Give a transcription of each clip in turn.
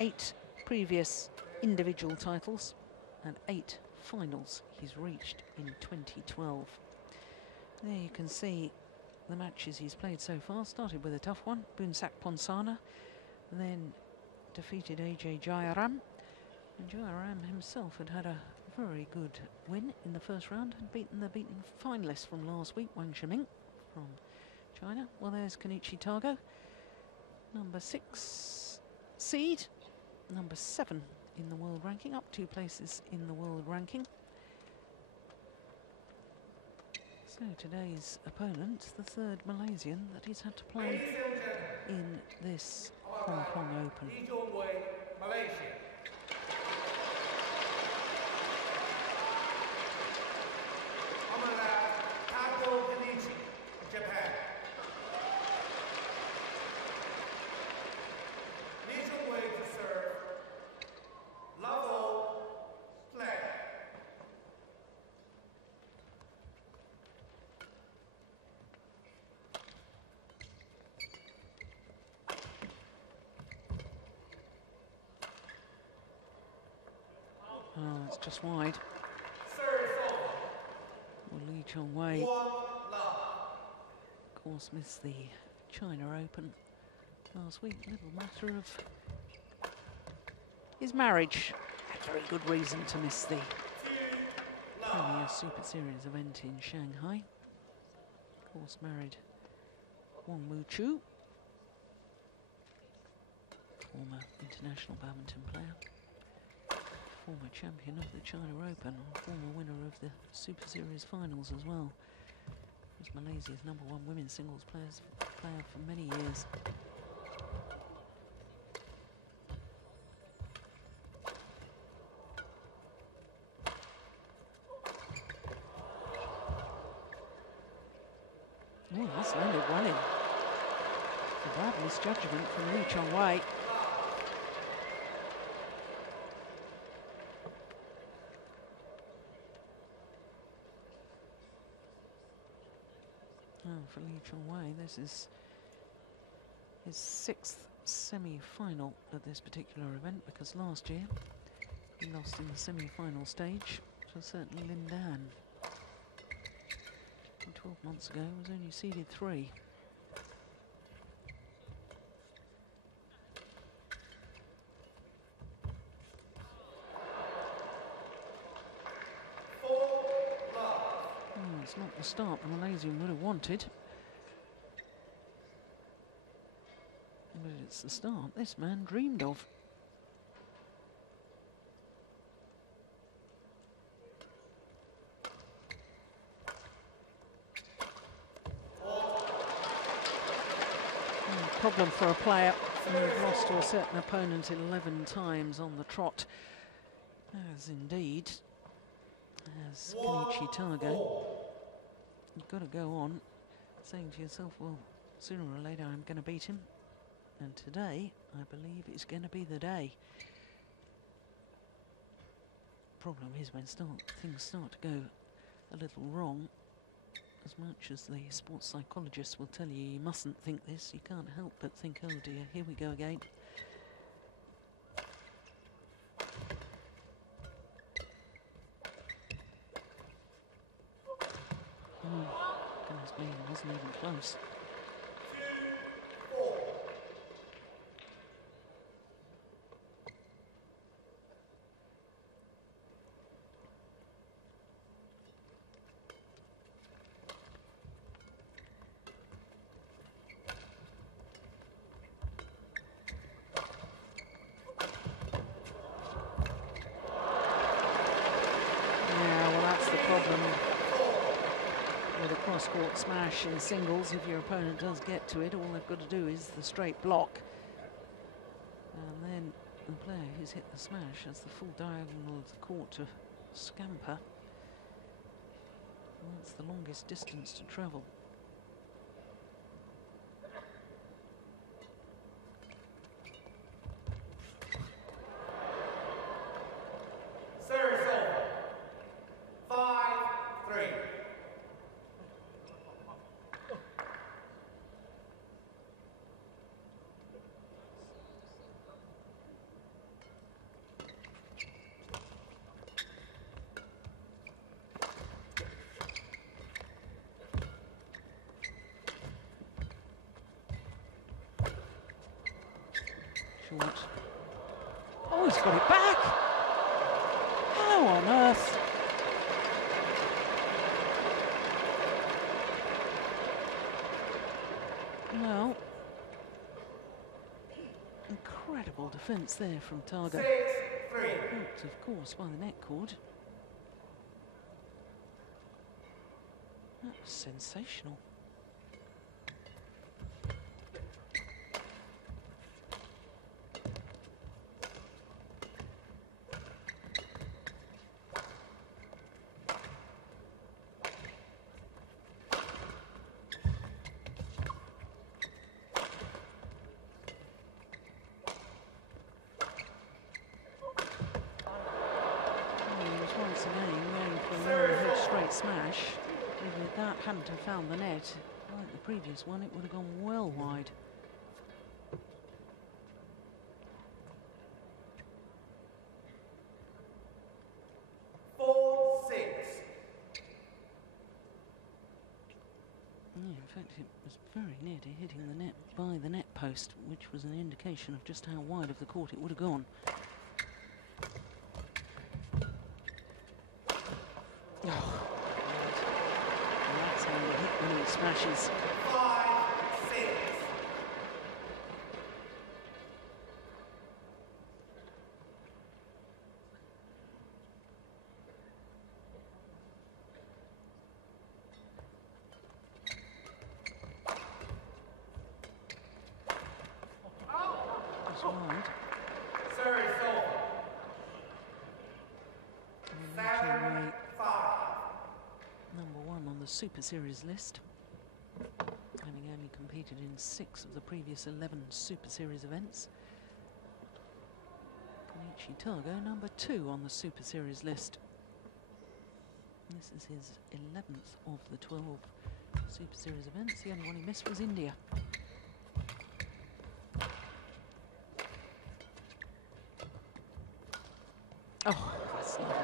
8 previous individual titles and 8 finals he's reached in 2012. There you can see the matches he's played so far. Started with a tough one, Boonsak Ponsana, then defeated AJ Jayaram. And Jayaram himself had a very good win in the first round, had beaten the finalist from last week, Wang from China. Well, there's Kenichi Tago, number 6 seed, number 7 in the world ranking, up 2 places in the world ranking. So today's opponent, the third Malaysian that he's had to play in this Hong Kong Open. Malaysia. Tago, Kenichi, Japan. Legion way to serve. Level play. Oh, it's just wide. Well, Lee Chong-wei, of course, missed the China Open last week. Little matter of his marriage. A very good reason to miss the Premier Super Series event in Shanghai. Of course, married Wang Mu-chu, former international badminton player, former champion of the China Open and former winner of the Super Series Finals as well. Was Malaysia's #1 women's singles player for many years. Oh, that's landed well in. A bad misjudgment from Lee Chong-wei. For Lee Chong-wei, this is his 6th semi-final at this particular event, because last year he lost in the semi-final stage to a certain Lin Dan. And 12 months ago was only seeded 3. Oh, it's not the start the Malaysian would have wanted. But it's the start this man dreamed of. Problem for a player who's lost to a certain opponent 11 times on the trot, as indeed as Kenichi Tago. You've got to go on saying to yourself, well, sooner or later I'm going to beat him. And today, I believe it's going to be the day. Problem is when things start to go a little wrong, as much as the sports psychologists will tell you mustn't think this, you can't help but think, oh dear, here we go again. Goodness me, it wasn't even close. Cross-court smash in singles. If your opponent does get to it, all they've got to do is the straight block, and then the player who's hit the smash has the full diagonal of the court to scamper. And that's the longest distance to travel. Short. Oh, he's got it back! How on earth? Well, incredible defence there from Tago. 6-3. Blocked, of course, by the net cord. That was sensational. Once again, going for a low head straight smash. If that hadn't have found the net, like the previous one, it would have gone well wide. In fact, it was very near to hitting the net by the net post, which was an indication of just how wide of the court it would have gone. Oh, and that's how you hit winning smashes. 5-6. It's wide. Service over. 7-5. Number one on the Super Series list, having only competed in 6 of the previous 11 Super Series events. Kenichi Tago, number 2 on the Super Series list. This is his 11th of the 12 Super Series events. The only one he missed was India. Oh, that's lovely.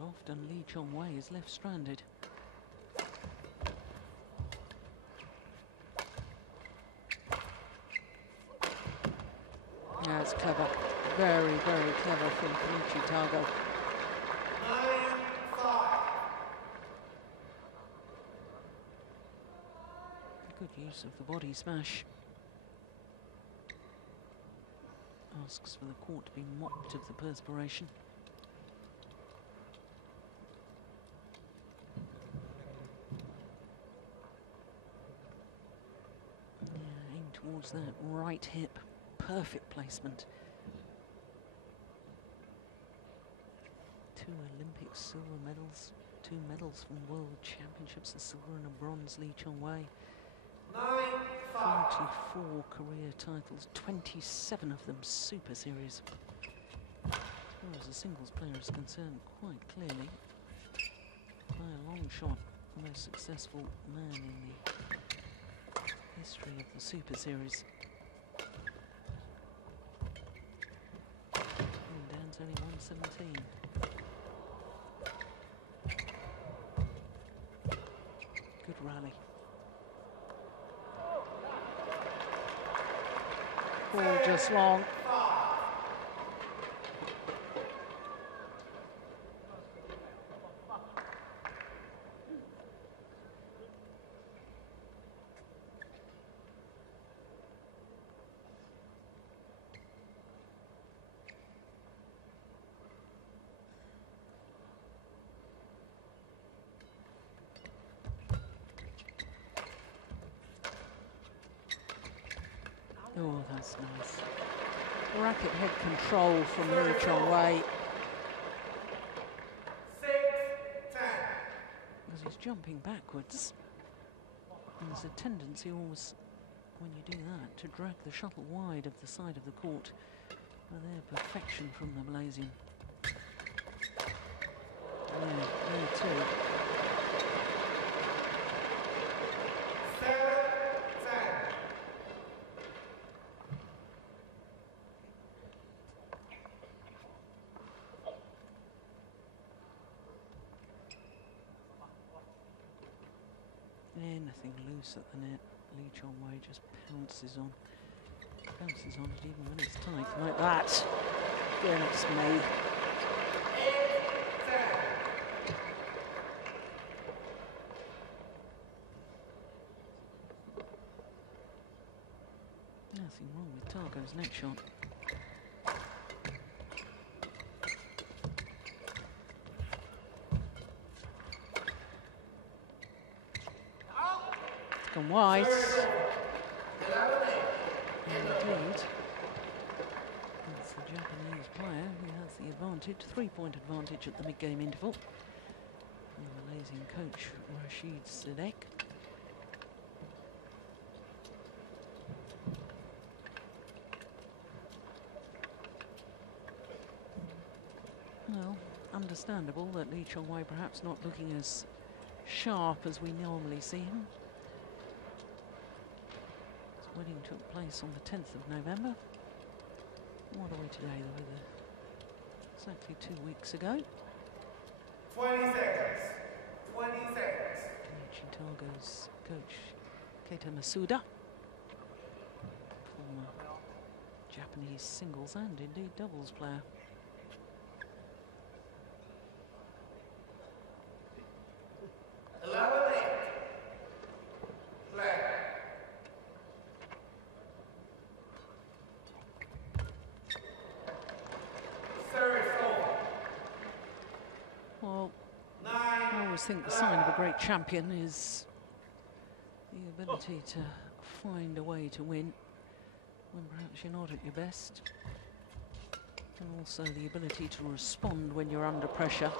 Not often Lee Chong-wei is left stranded. Yeah, it's clever. Very, very clever from Kenichi Tago. 9-5. Good use of the body smash. Asks for the court to be mopped of the perspiration. Yeah, aim towards that right hip. Perfect placement. 2 Olympic silver medals, 2 medals from World Championships, a silver and a bronze, Lee Chong-wei. 9-5. 44 career titles, 27 of them Super Series. As far as the singles player is concerned, quite clearly, by a long shot, the most successful man in the history of the Super Series. And Dan's only 117. Good rally. Ball just long. Oh, that's nice. Racket head control from Lee Chong-wei. 6-10. Because he's jumping backwards. And there's a tendency always, when you do that, to drag the shuttle wide of the side of the court. Well, they're perfection from the Malaysian. Yeah, there too. 7-10. anything loose at the net. Lee Chong-wei just pounces on it even when it's tight like that. Goodness me. Nothing wrong with Tago's net shot. It's gone wide. Indeed. It's the Japanese player who has the advantage, 3-point advantage at the mid-game interval. And the Malaysian coach, Rashid Sadek. Well, understandable that Lee Chong-wei perhaps not looking as sharp as we normally see him. His wedding took place on the 10th of November. What are we today, the weather? Exactly 2 weeks ago. 20 seconds. 20 seconds. Kenichi Tago's coach, Keita Masuda. Former Japanese singles and indeed doubles player. Well, I always think the sign of a great champion is the ability to find a way to win when perhaps you're not at your best, and also the ability to respond when you're under pressure.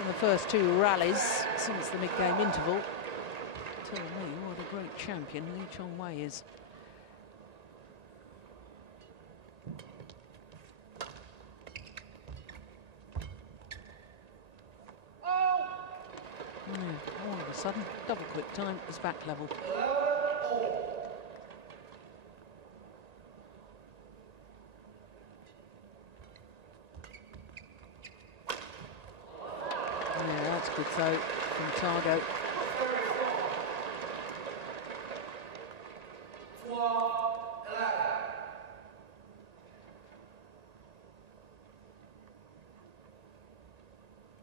In the first two rallies since the mid-game interval, tell me what a great champion Lee Chong-wei is. All of a sudden, double quick time is back level. Yeah, that's good throw from Tago.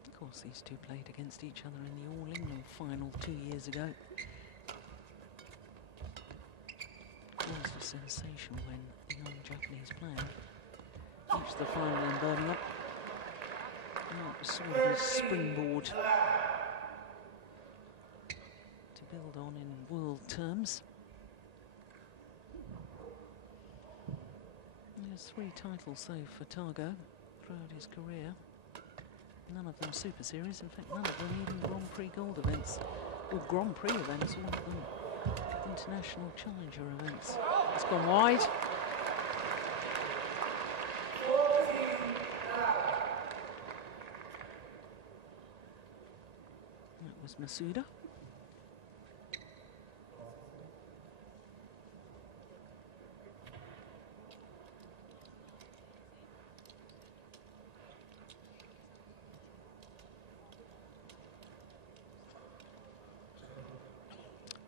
Of course, these two played against each other in the All England final 2 years ago. It was a sensation when the young Japanese player reached the final in Birmingham. And it was sort of a springboard to build on in world terms. There's 3 titles though for Tago throughout his career. None of them Super Series, in fact none of them even Grand Prix Gold events, or Grand Prix events, all of them International Challenger events. It's gone wide. That was Masuda.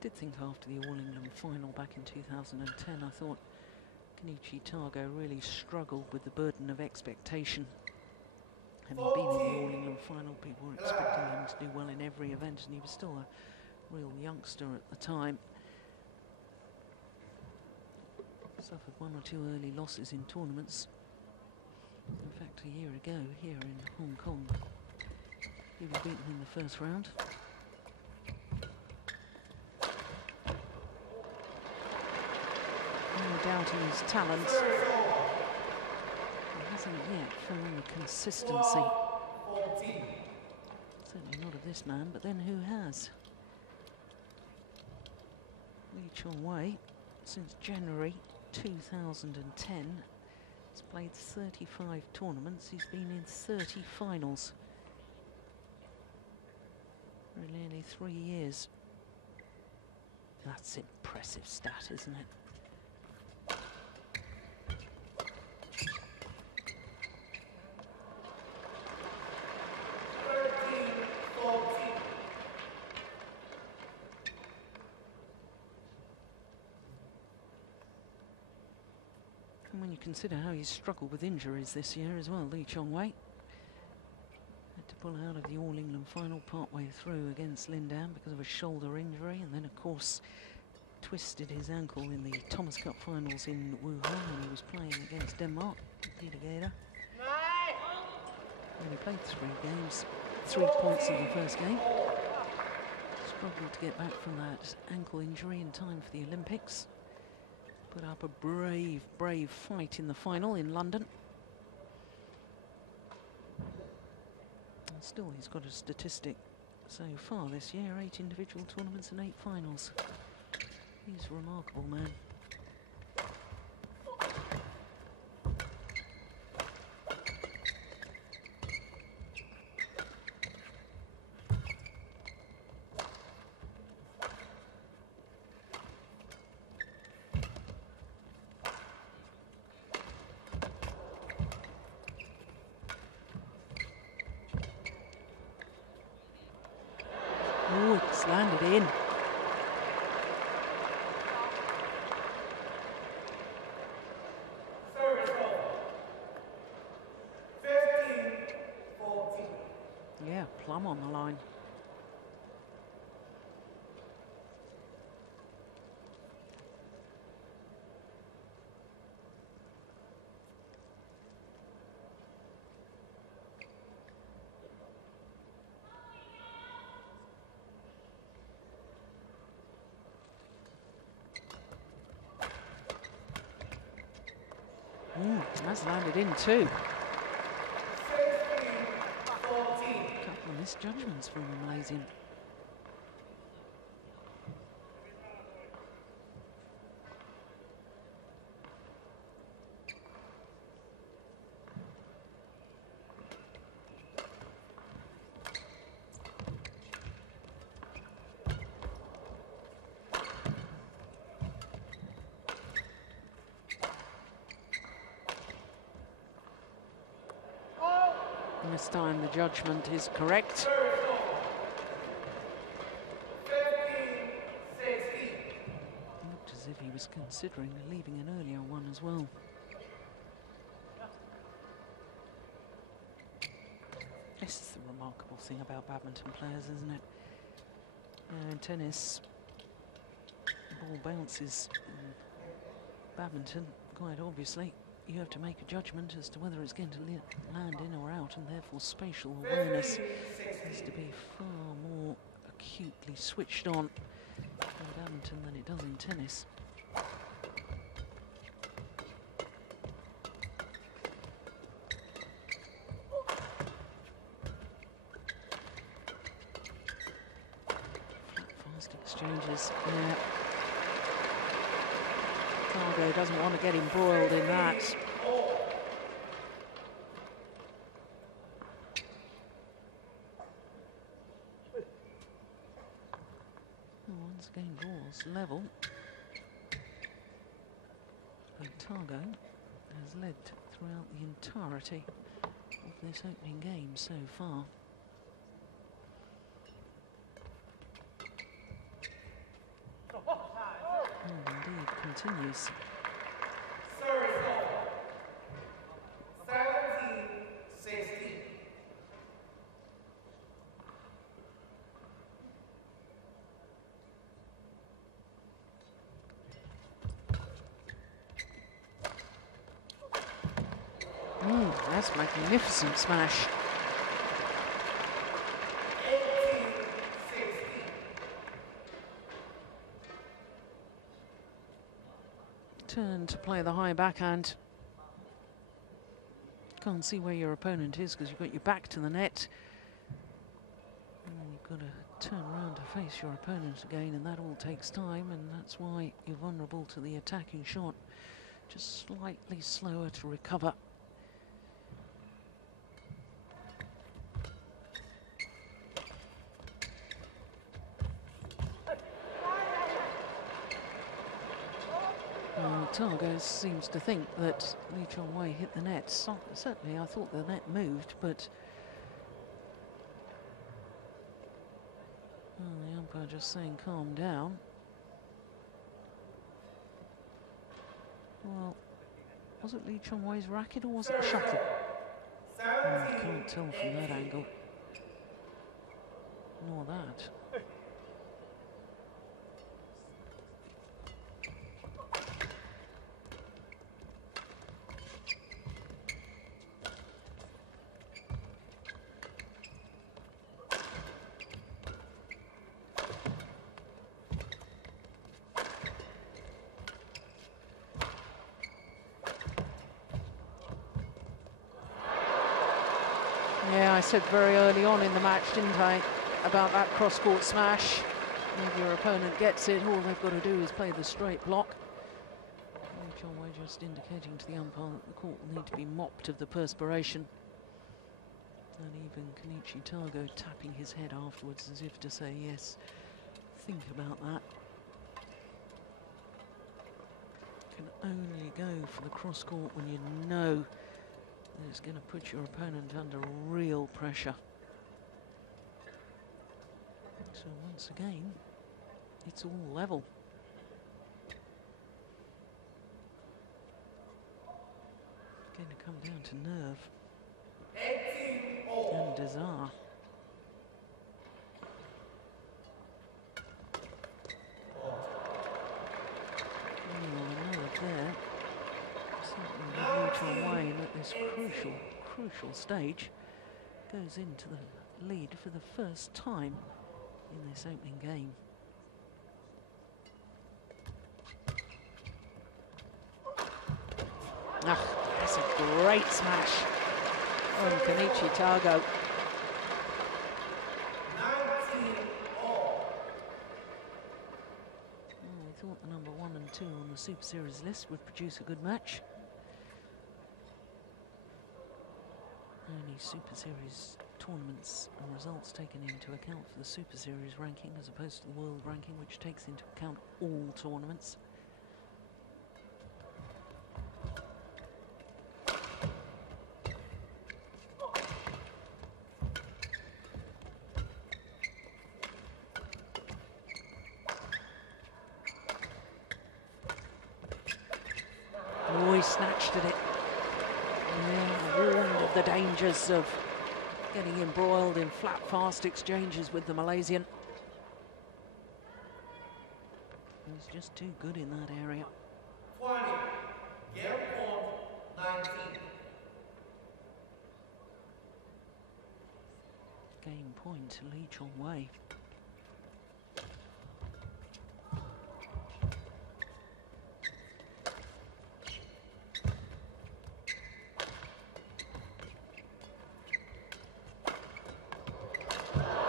Did think after the All England final back in 2010, I thought Kenichi Tago really struggled with the burden of expectation. Having been in the All England final, people were expecting him to do well in every event, and he was still a real youngster at the time. Suffered 1 or 2 early losses in tournaments. In fact, a year ago, here in Hong Kong, he was beaten in the first round. No doubting his talent. He hasn't yet found the consistency. Certainly not of this man, but then who has? Lee Chong-wei, since January 2010, has played 35 tournaments. He's been in 30 finals for nearly 3 years. That's impressive stat, isn't it? consider how he's struggled with injuries this year as well, Lee Chong-wei. Had to pull out of the All England final partway through against Lindan because of a shoulder injury, and then of course twisted his ankle in the Thomas Cup finals in Wuhan when he was playing against Denmark, Peter Gader. And he played 3 games, 3 points in the first game. Struggled to get back from that ankle injury in time for the Olympics. Put up a brave, brave fight in the final in London. And still, he's got a statistic so far this year, 8 individual tournaments and 8 finals. He's a remarkable man. Oh, it's landed in. Yeah, plumb on the line. That's landed in too. Couple of misjudgments from the Malaysian. This time the judgment is correct. Looked as if he was considering leaving an earlier one as well. This is the remarkable thing about badminton players, isn't it? In tennis, the ball bounces. In badminton, quite obviously, you have to make a judgment as to whether it's going to land in or out, and therefore spatial awareness has to be far more acutely switched on in badminton than it does in tennis. Fast exchanges, yeah. Tago doesn't want to get embroiled in that. Once again, draws level. And Tago has led throughout the entirety of this opening game so far. And indeed continues. That's a magnificent smash. Turn to play the high backhand. Can't see where your opponent is because you've got your back to the net. And you've got to turn around to face your opponent again, and that all takes time, and that's why you're vulnerable to the attacking shot. Just slightly slower to recover. Tago seems to think that Lee Chong-wei hit the net. Certainly I thought the net moved, but the umpire just saying calm down. Well, Was it Lee Chong-wei's racket or was it the shuttle? I can't tell from that angle. Nor that. Yeah, I said very early on in the match, didn't I, about that cross-court smash. If your opponent gets it, all they've got to do is play the straight block. Chong-wei just indicating to the umpire that the court will need to be mopped of the perspiration. And even Kenichi Tago tapping his head afterwards as if to say, yes, think about that. You can only go for the cross-court when you know it's going to put your opponent under real pressure. So once again, it's all level. It's going to come down to nerve and desire. Oh, nerve there. Lee Chong-wei at this crucial stage goes into the lead for the first time in this opening game. Ah, that's a great smash from Kenichi Tago. I thought the number 1 and 2 on the Super Series list would produce a good match. Only Super Series tournaments and results taken into account for the Super Series ranking as opposed to the world ranking, which takes into account all tournaments. Oh, he snatched at it. Warned of the dangers of getting embroiled in flat, fast exchanges with the Malaysian. He's just too good in that area. 20, game point 19. Game point to Lee Chong-wei.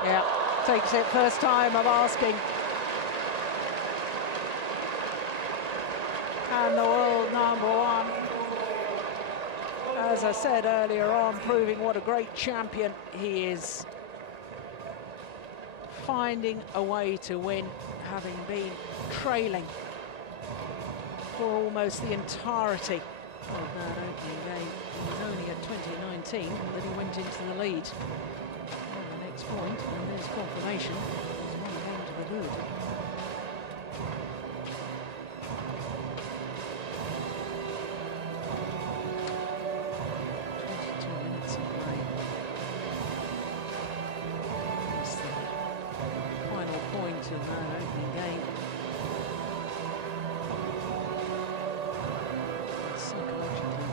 Yeah, takes it first time of asking. And the world number 1. As I said earlier on, proving what a great champion he is. Finding a way to win, having been trailing for almost the entirety of that opening game. It was only at 2019 that he went into the lead. And the next point, and there's confirmation, is one game to the good. In that opening game. Psychologically,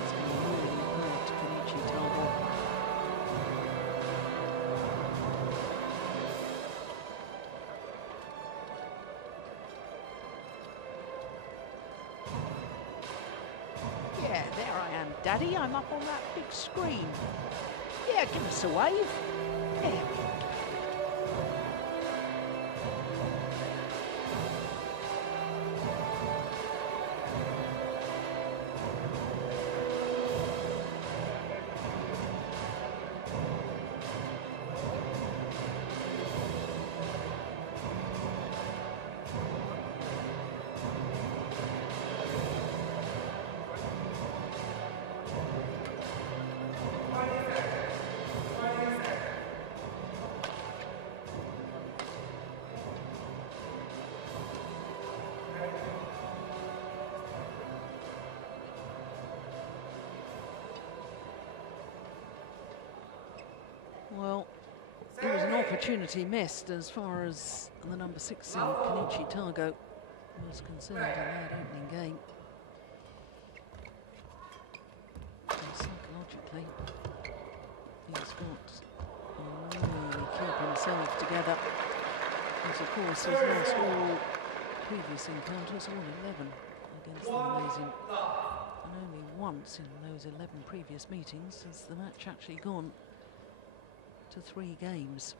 it's going to really hurt Kenichi Tago. Yeah, there I am, Daddy. I'm up on that big screen. Yeah, give us a wave. Yeah. Well, it was an opportunity missed as far as the number 6 seed, Kenichi Tago, was concerned in that opening game. So psychologically, he's got to really keep himself together. Because of course he's lost all previous encounters, all 11 against the Malaysian. And only once in those 11 previous meetings has the match actually gone to 3 games.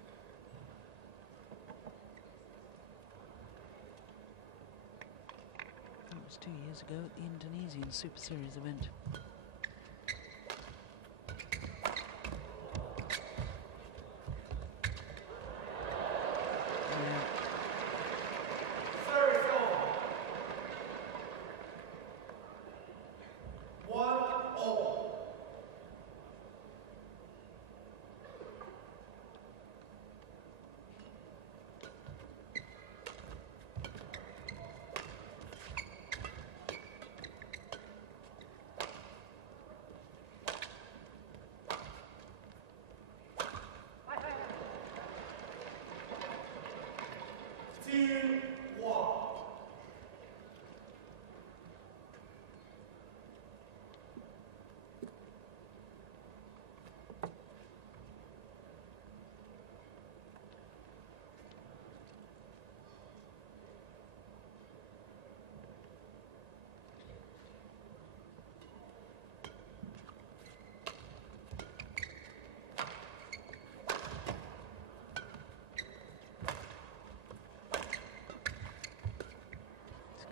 That was 2 years ago at the Indonesian Super Series event.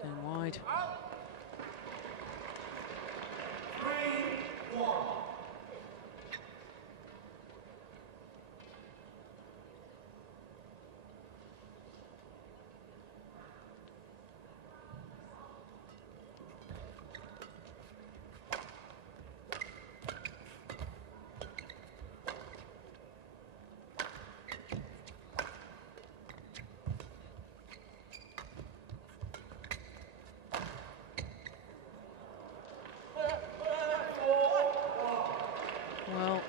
Going wide. 3-1.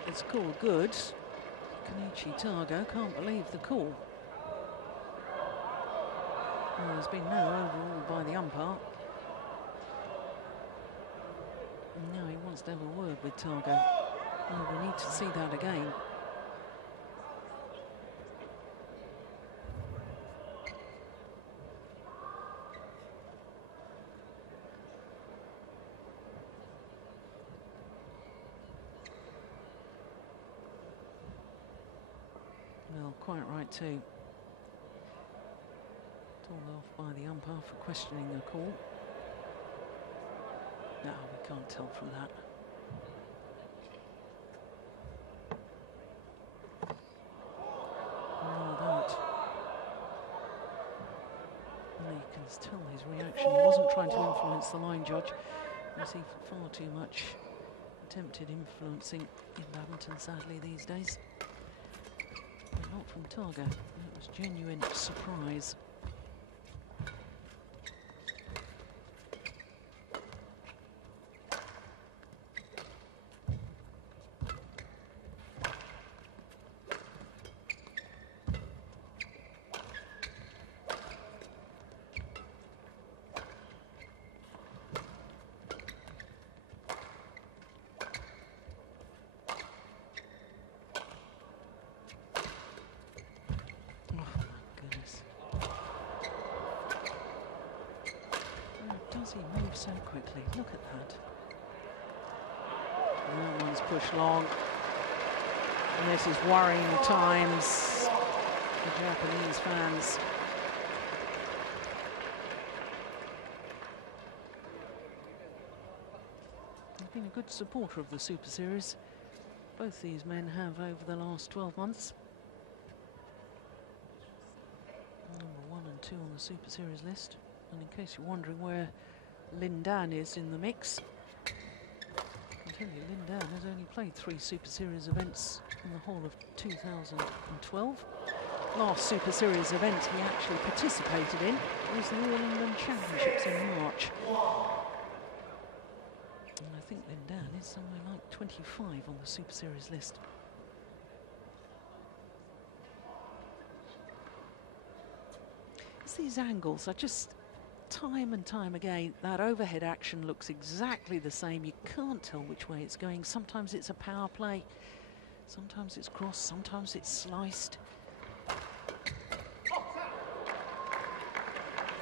It's called good. Kenichi Tago can't believe the call. Well, there's been no overrule by the umpire. And now he wants to have a word with Tago. Well, we need to see that again. Well, quite right too. Told off by the umpire for questioning the call. No, we can't tell from that. And you can tell his reaction. He wasn't trying to influence the line judge. You see far too much attempted influencing in badminton, sadly, these days. But not from Tago. It was genuine surprise. He moves so quickly. Look at that. That one's pushed long. And this is worrying at times the Japanese fans. He's been a good supporter of the Super Series. Both these men have over the last 12 months. Number 1 and 2 on the Super Series list. And in case you're wondering where Lindan is in the mix, I can tell you Lindan has only played 3 Super Series events in the whole of 2012. Last Super Series event he actually participated in was the All England Championships in March. And I think Lindan is somewhere like 25 on the Super Series list. It's these angles. I just, time and time again, that overhead action looks exactly the same. You can't tell which way it's going. Sometimes it's a power play. Sometimes it's cross. Sometimes it's sliced.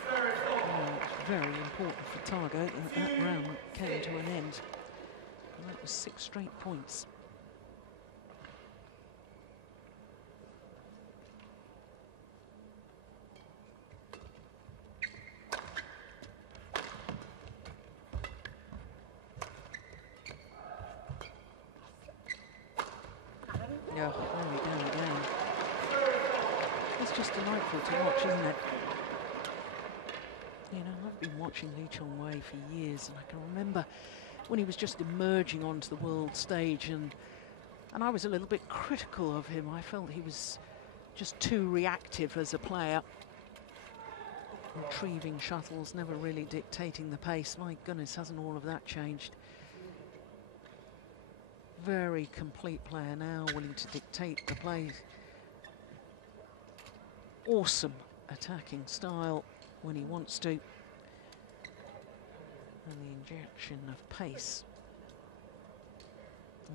It's very important for Tago that that round came to an end. And that was 6 straight points. Yeah, there we go again. It's just delightful to watch, isn't it? You know, I've been watching Lee Chong-wei for years, and I can remember when he was just emerging onto the world stage, and I was a little bit critical of him. I felt he was just too reactive as a player. Retrieving shuttles, never really dictating the pace. My goodness, hasn't all of that changed? Very complete player now, willing to dictate the play. Awesome attacking style when he wants to. And the injection of pace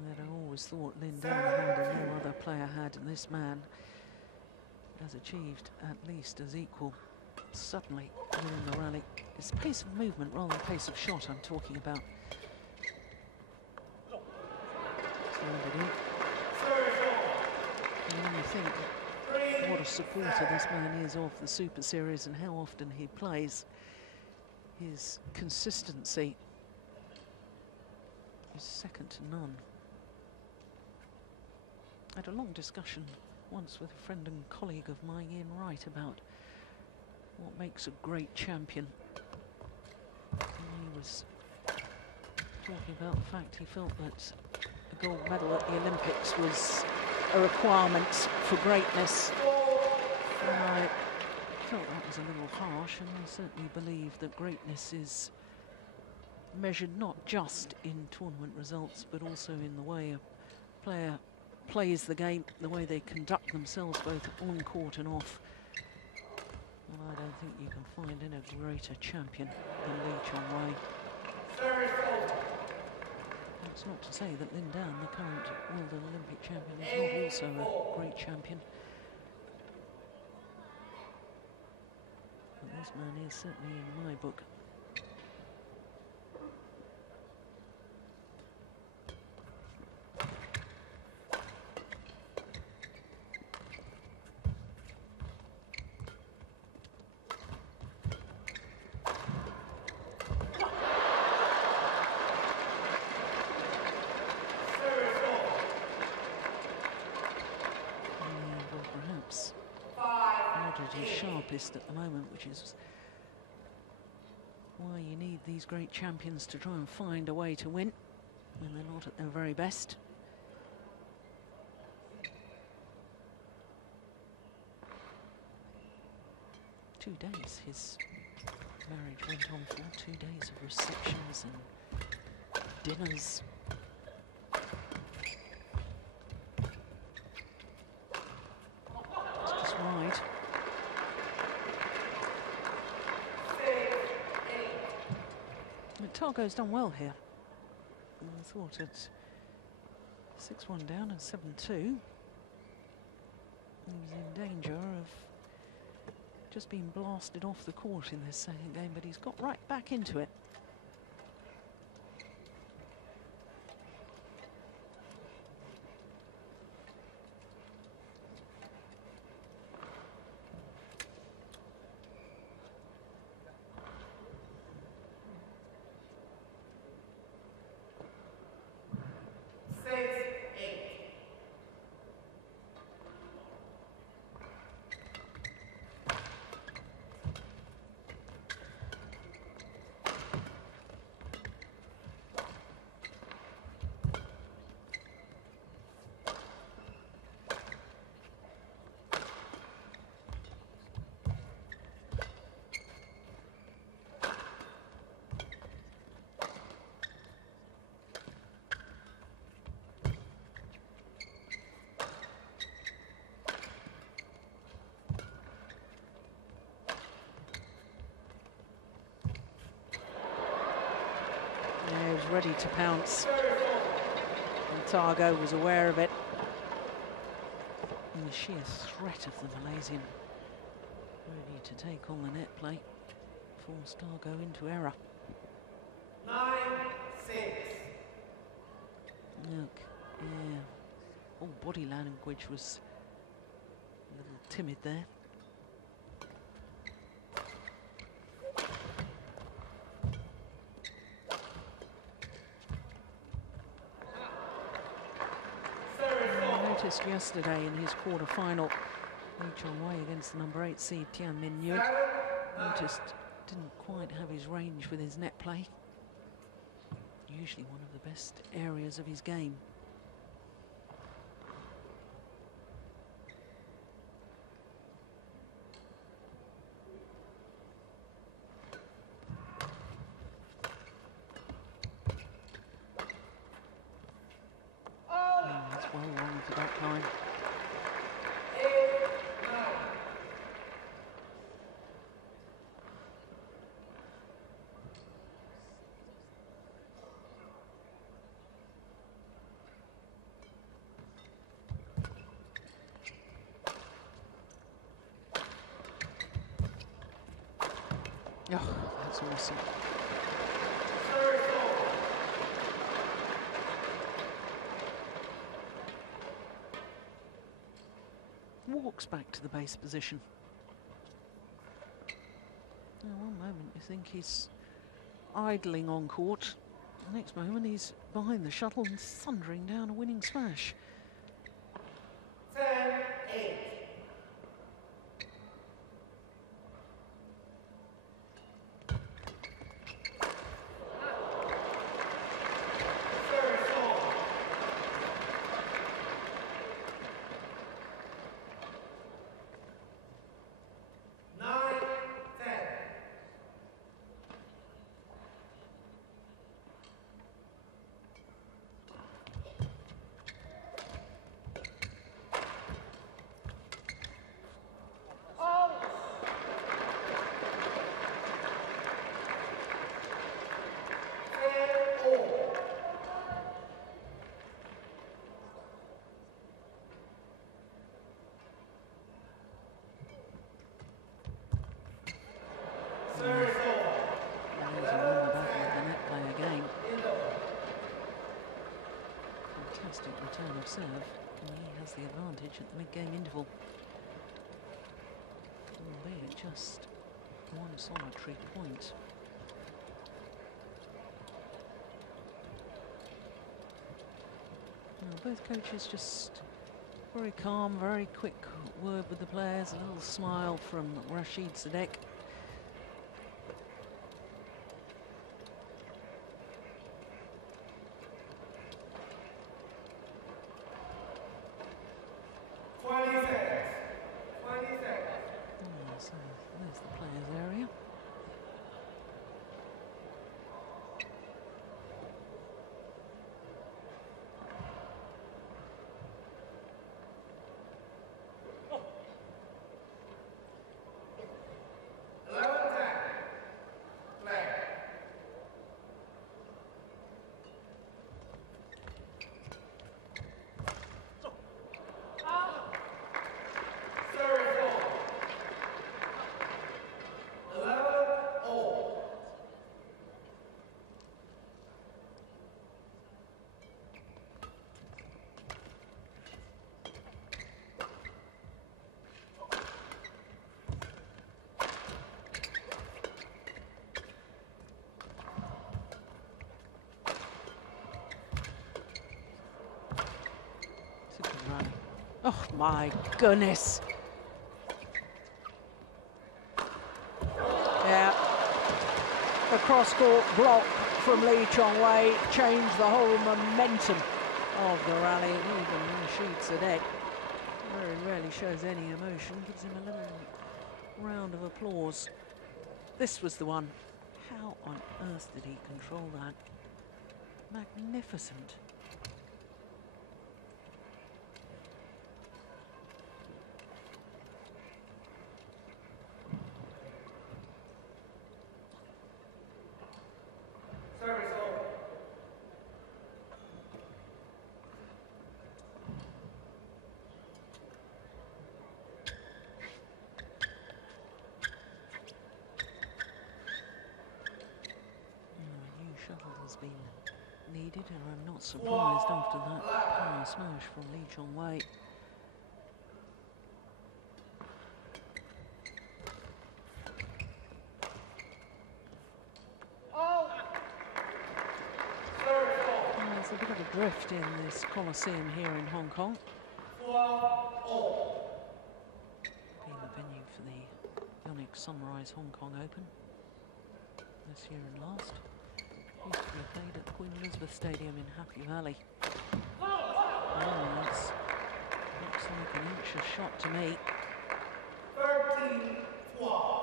that I always thought Lin Dan had and no other player had, and this man has achieved at least as equal. Suddenly, within the rally, it's pace of movement rather than pace of shot I'm talking about. And when you think what a supporter this man is of the Super Series and how often he plays, his consistency is second to none. I had a long discussion once with a friend and colleague of mine, Ian Wright, about what makes a great champion. And he was talking about the fact he felt that a gold medal at the Olympics was a requirement for greatness. And I felt that was a little harsh, and I certainly believe that greatness is measured not just in tournament results, but also in the way a player plays the game, the way they conduct themselves both on court and off. And I don't think you can find any greater champion than Lee Chong-wei. That's not to say that Lin Dan, the current World and Olympic champion, is not also a great champion. But this man is certainly in my book. At the moment, which is why you need these great champions to try and find a way to win when they're not at their very best. Two days his marriage went on for, 2 days of receptions and dinners. It's just wide. Tago's done well here. I thought at 6-1 down and 7-2, he was in danger of just being blasted off the court in this second game, but he's got right back into it. ready to pounce. And Tago was aware of it. And the sheer threat of the Malaysian ready to take on the net play forced Tago into error. 9-6. Look, yeah, all body language was a little timid there. I noticed yesterday in his quarter-final, Lee Chong-wei against the number 8 seed Tian Min Yud, noticed didn't quite have his range with his net play. Usually one of the best areas of his game. That's well wrong for that time. Oh, that's awesome. Walks back to the base position. Now, one moment you think he's idling on court. The next moment he's behind the shuttle and thundering down a winning smash. 10-8. Return of serve, and he has the advantage at the mid-game interval. Albeit just one solitary point. Now, both coaches just very calm, very quick word with the players, a little smile from Rashid Sadek. Oh my goodness. Yeah. The cross-court block from Lee Chong-wei changed the whole momentum of the rally. Even Rashid Sadek very rarely shows any emotion, gives him a little round of applause. This was the one. How on earth did he control that? Magnificent. has been needed, and I'm not surprised after that power smash from Lee Chong-wei. There's a bit of a drift in this Coliseum here in Hong Kong. Being the venue for the Yonex-Sunrise Hong Kong Open this year and last. Used to be played at Queen Elizabeth Stadium in Happy Valley. Oh, that's looks like an anxious shot to me. 13-12.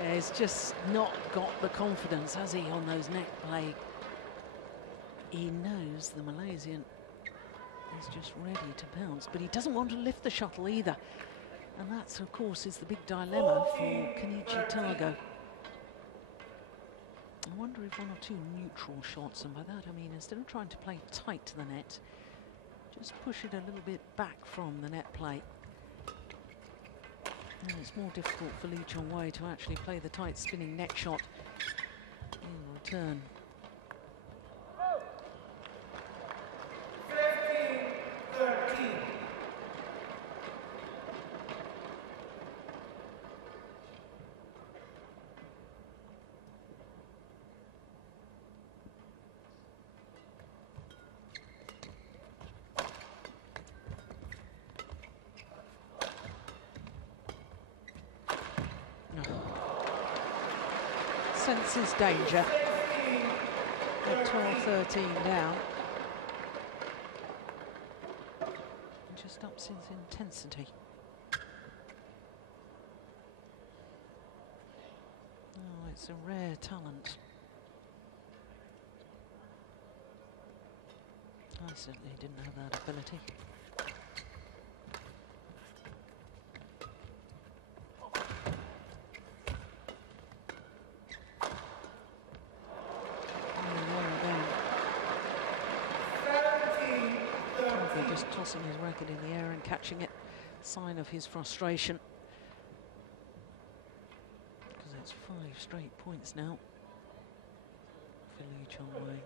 Yeah, he's just not got the confidence, has he, on those net play? He knows the Malaysian is just ready to bounce, but he doesn't want to lift the shuttle either. And that's, of course, is the big dilemma for Kenichi Tago. I wonder if one or two neutral shots, and by that I mean instead of trying to play tight to the net, just push it a little bit back from the net play. And it's more difficult for Lee Chong-wei to actually play the tight spinning net shot in return. 15-13. Senses danger at 12-13 down. Just ups his intensity. Oh, it's a rare talent. I certainly didn't have that ability. Tossing his racket in the air and catching it, sign of his frustration. Because that's 5 straight points now for Lee Chong-wei.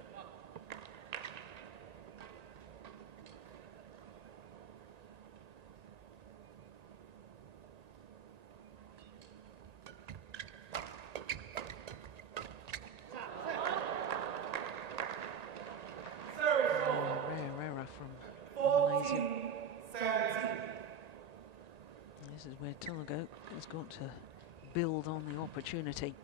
This is where Tago has got to build on the opportunity.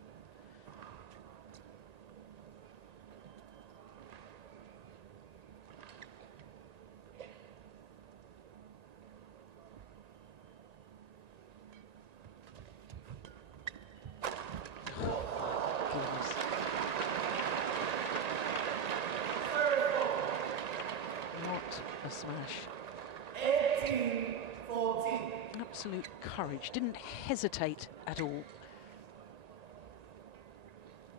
What a smash. 18-14. Absolute courage, didn't hesitate at all.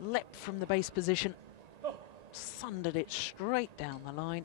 Leapt from the base position, thundered it straight down the line.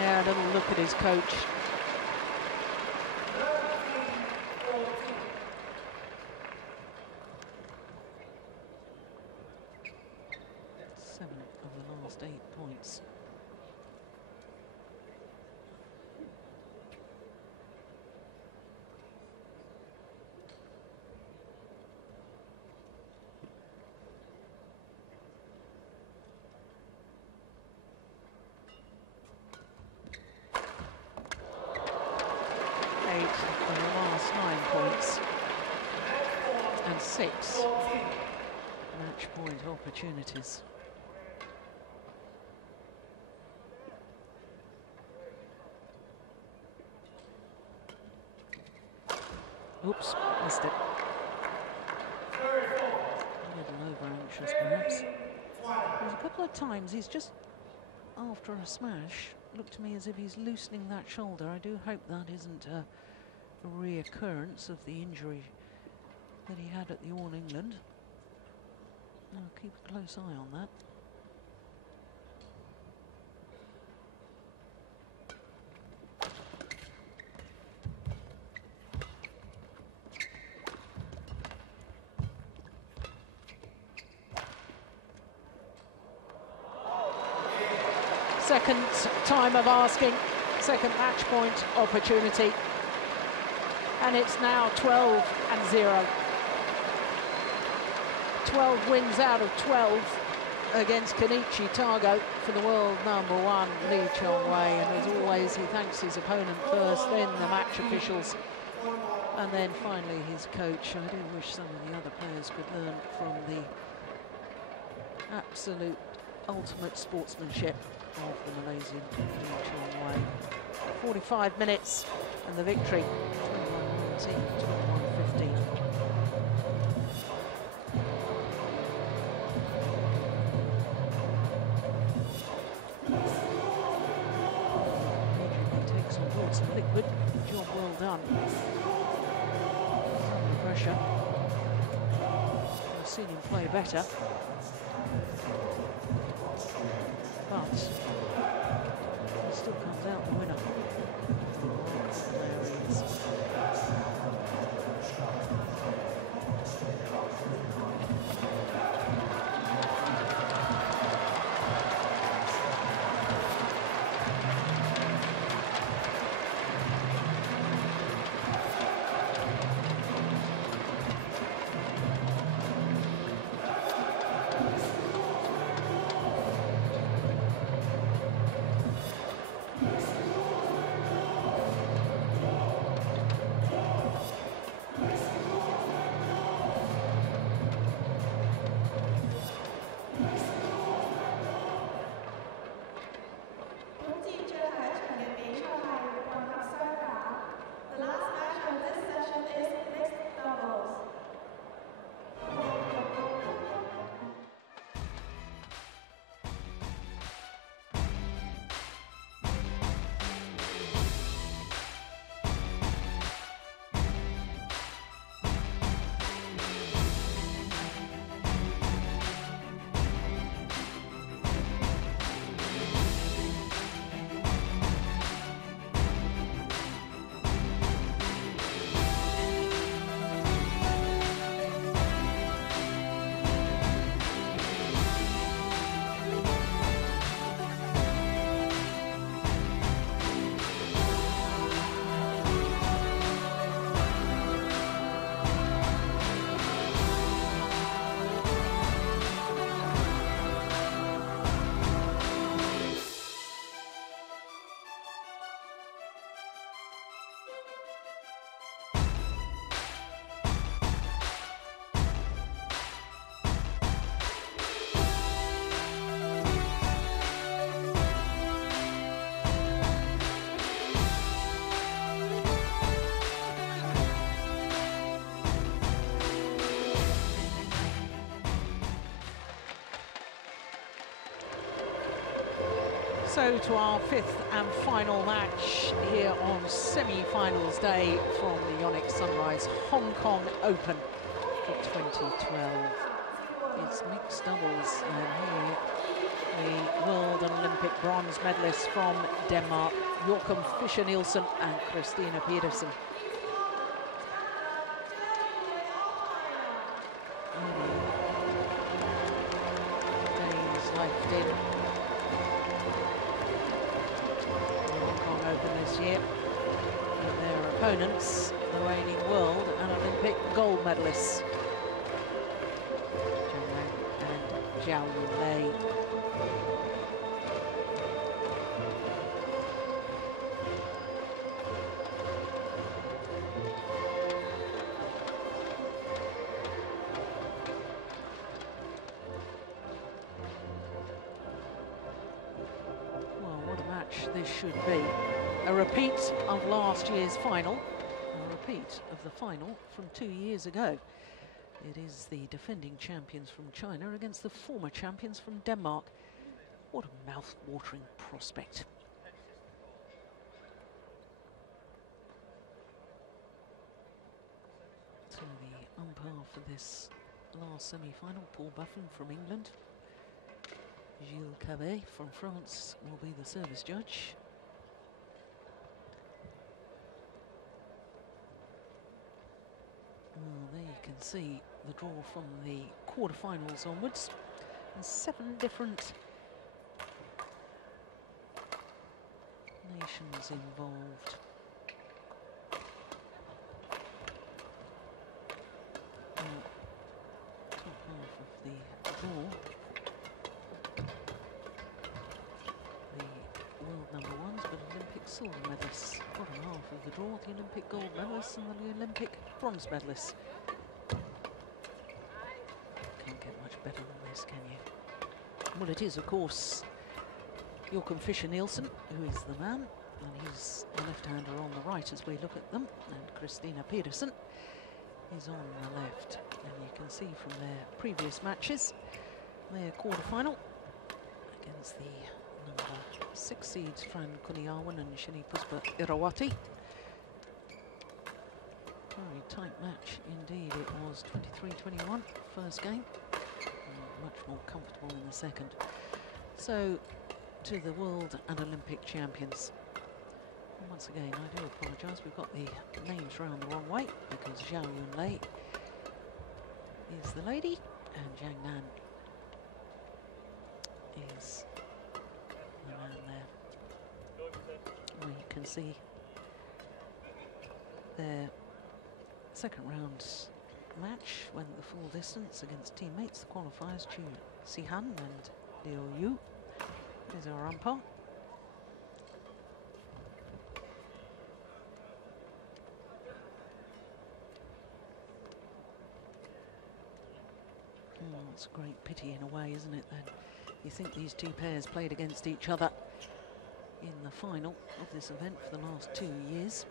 Yeah, a little look at his coach. 7 of the last 8 points. Of the last 9 points and 6 match point opportunities. Oops, missed it. A little over anxious perhaps. There's a couple of times he's just, after a smash, looked to me as if he's loosening that shoulder. I do hope that isn't a reoccurrence of the injury that he had at the All England. I'll keep a close eye on that. Second time of asking, second match point opportunity. And it's now 12-0. 12 wins out of 12 against Kenichi, Tago, for the world #1, Lee Chong-wei. And as always, he thanks his opponent first, then the match officials, and then finally his coach. I do wish some of the other players could learn from the absolute ultimate sportsmanship of the Malaysian Lee Chong-wei. 45 minutes and the victory. 21-15. Immediately takes on board some liquid. Job well done. Under pressure. I've seen him play better. But he still comes out the winner. There he is. So to our 5th and final match here on semi-finals day from the Yonex-Sunrise Hong Kong Open for 2012. It's mixed doubles, and here the world and Olympic bronze medalists from Denmark, Joachim Fischer Nielsen and Christinna Pedersen. Days like in the Hong Kong Open this year. And their opponents, the reigning world and Olympic gold medalists, and Xiaoli. This should be a repeat of last year's final, a repeat of the final from 2 years ago. It is the defending champions from China against the former champions from Denmark. What a mouth-watering prospect. So the umpire for this last semi-final, Paul Buffon from England. Gilles Cabet from France will be the service judge. Well, there you can see the draw from the quarterfinals onwards. And 7 different nations involved. Well, top half of the draw. Number ones, but Olympic silver medalists. Bottom half of the draw, the Olympic gold medalists and the Olympic bronze medalists. Can't get much better than this, can you? Well, it is, of course, Joachim Fischer Nielsen, who is the man, and he's the left-hander on the right as we look at them, and Christinna Pedersen is on the left. And you can see from their previous matches, their quarter-final against the number 6 seeds Fran Kuniawan and Shinipuspa Irawati. Very tight match indeed. It was 23-21 first game, much more comfortable in the second. So to the world and Olympic champions. And once again, I do apologise, we've got the names round the wrong way because Xiao Yunlei is the lady and Zhang Nan is the man there. We can see their second round match went the full distance against teammates, the qualifiers, Yihan and Liu Yu. There's our umpire. It's a great pity in a way, isn't it, then? You think these two pairs played against each other in the final of this event for the last 2 years.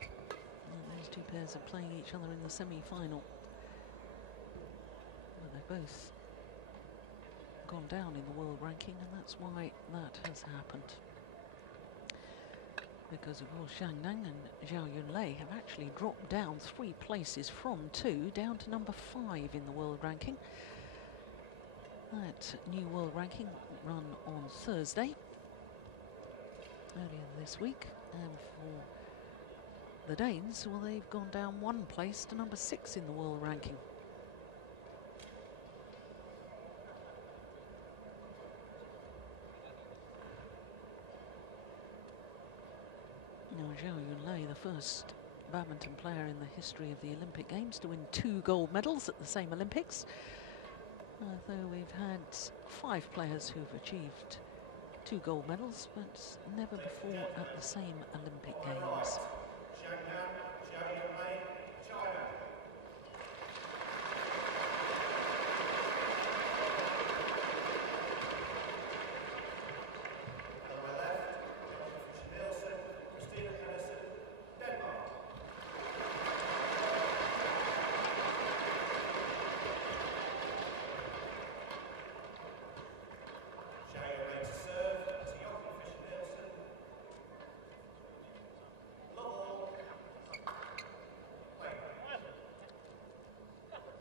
And these two pairs are playing each other in the semi-final. Well, they've both gone down in the world ranking, and that's why that has happened. Because, of course, Zhang Nan and Xiao Yunlei have actually dropped down 3 places from 2 down to number 5 in the world ranking. That new world ranking run on Thursday, earlier this week, and for the Danes, well, they've gone down 1 place to number 6 in the world ranking. Now, Xiao Yunlei, the first badminton player in the history of the Olympic Games to win 2 gold medals at the same Olympics. Though we've had 5 players who've achieved 2 gold medals, but never before at the same Olympic Games.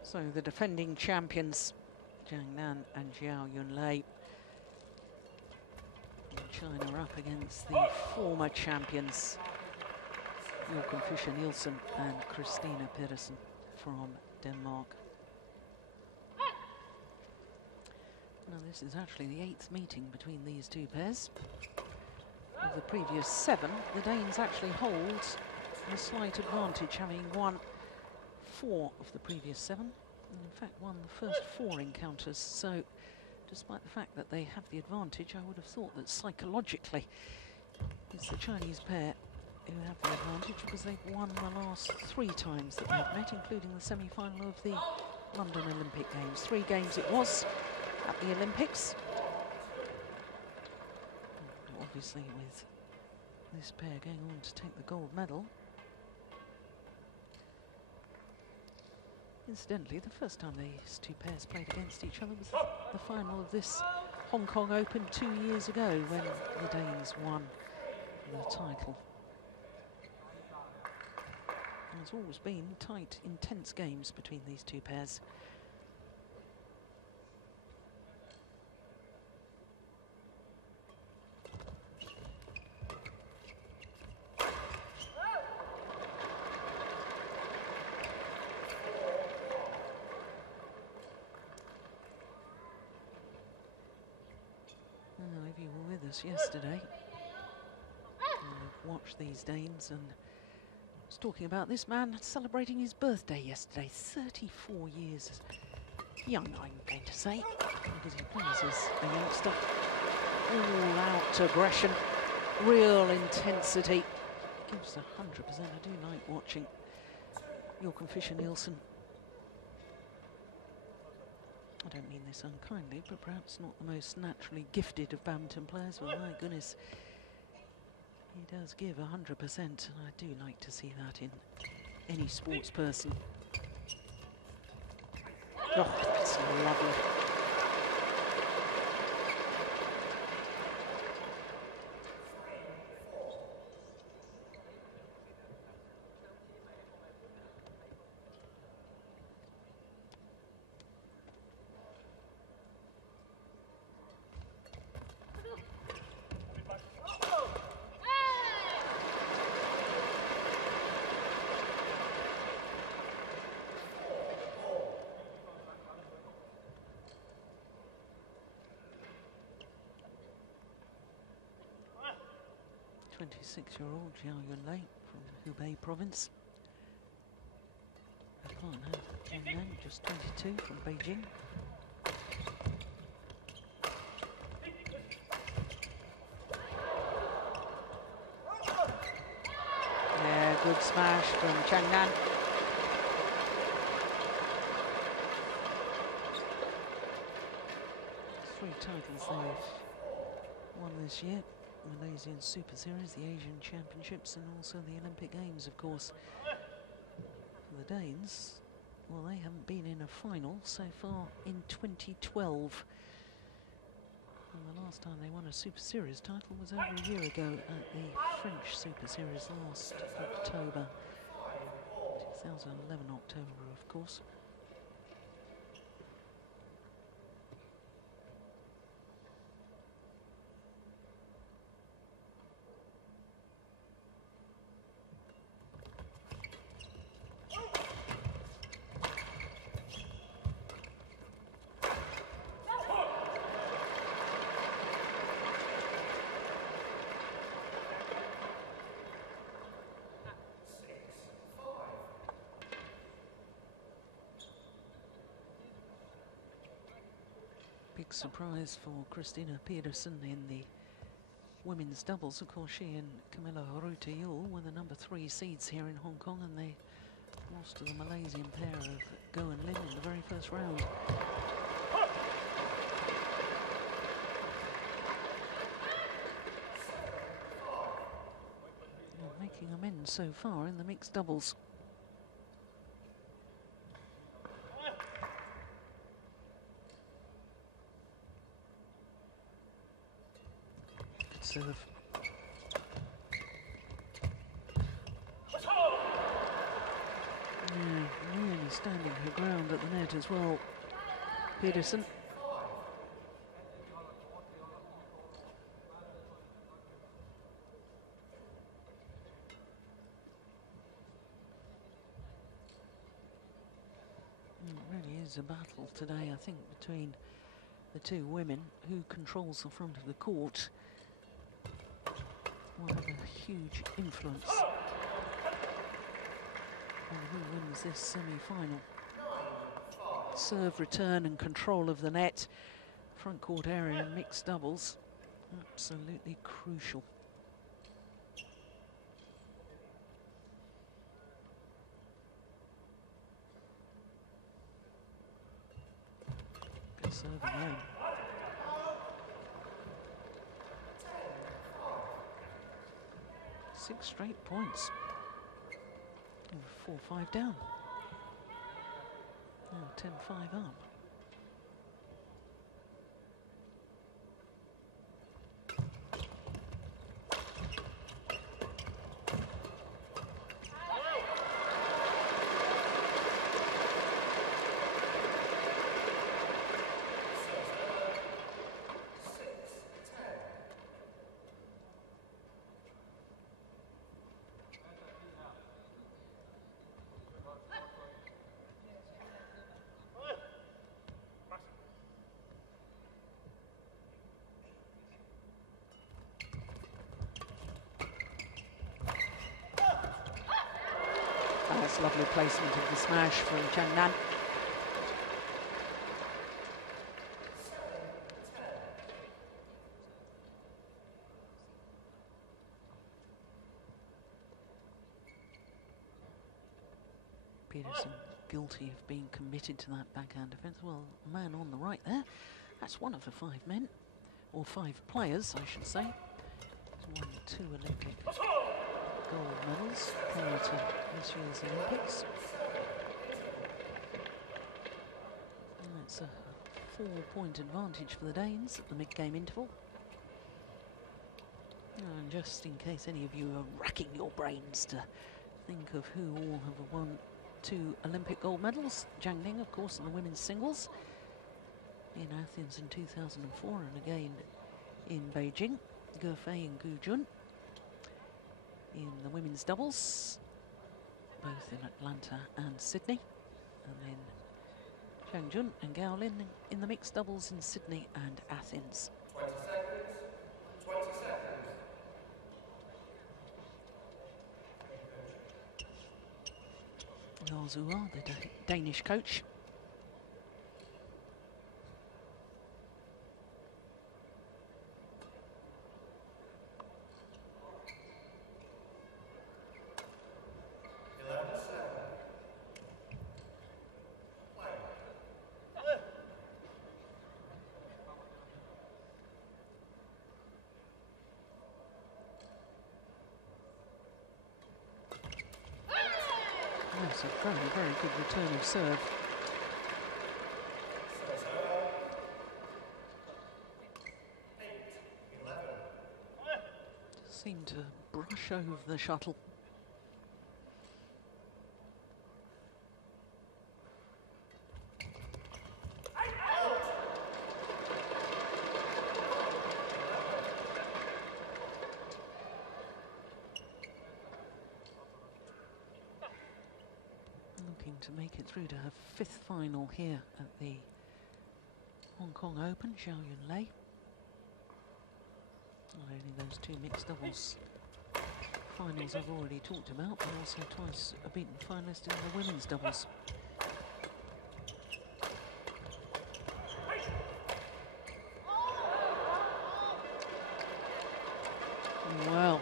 So the defending champions, Zhang Nan and Xiao Yunlei. And China up against the former champions, Joachim Fischer Nielsen and Christinna Pedersen from Denmark. Now, this is actually the 8th meeting between these two pairs. Of the previous 7, the Danes actually hold a slight advantage, having won 4 of the previous 7, and in fact won the first 4 encounters. So, despite the fact that they have the advantage, I would have thought that psychologically it's the Chinese pair who have the advantage, because they've won the last 3 times that they've met, including the semi-final of the London Olympic Games. 3 games it was at the Olympics. And obviously with this pair going on to take the gold medal. Incidentally, the first time these two pairs played against each other was the final of this Hong Kong Open 2 years ago, when the Danes won the title. And it's always been tight, intense games between these two pairs. If you were with us yesterday, watched these Danes, and I was talking about this man celebrating his birthday yesterday. 34 years young, I'm going to say, because he plays as a youngster. All out aggression, real intensity, gives 100%. I do like watching Joachim Fischer Nielsen. I don't mean this unkindly, but perhaps not the most naturally gifted of badminton players, but my goodness, he does give 100%, and I do like to see that in any sports person. Oh, that's lovely. Six-year-old Xiaoli from Hubei province. Her partner, Yihan, just 22, from Beijing. Yeah, good smash from Changnan. Three titles they've won this year. Malaysian Superseries, the Asian Championships, and also the Olympic Games, of course. For the Danes, well, they haven't been in a final so far in 2012. And the last time they won a Superseries title was over a year ago at the French Superseries last October. 2011 October, of course. Big surprise for Christinna Pedersen in the women's doubles. Of course, she and Camilla Horuta-Yul were the number 3 seeds here in Hong Kong, and they lost to the Malaysian pair of Go and Lim in the very first round. Not making amends so far in the mixed doubles. Serve. Yeah, really standing her ground at the net as well, Pedersen. It really is a battle today, I think, between the two women, who controls the front of the court, will have a huge influence on who wins this semi-final. Serve, return and control of the net, front court area and mixed doubles, absolutely crucial. Good serving aim. 6 straight points. 4-5 down. Now 10-5 up. That's lovely placement of the smash from Changnan. Pedersen guilty of being committed to that backhand defence. Well, man on the right there, that's one of the 5 men, or 5 players, I should say. He's won 2 Olympic gold medals prior to this year's Olympics. And that's a 4-point advantage for the Danes at the mid-game interval. And just in case any of you are racking your brains to think of who all have won 2 Olympic gold medals, Zhang Ning, of course, in the women's singles in Athens in 2004 and again in Beijing, Ge Fei and Gu Jun in the women's doubles, both in Atlanta and Sydney, and then Zhang Jun and Kowloon in the mixed doubles in Sydney and Athens. 20 seconds. 20 seconds. Lars Uar, the Danish coach. That's a very, very good return of serve. Seemed to brush over the shuttle. To make it through to her 5th final here at the Hong Kong Open, Xiaoli. Not only those 2 mixed doubles finals I've already talked about, but also twice a beaten finalist in the women's doubles. Well.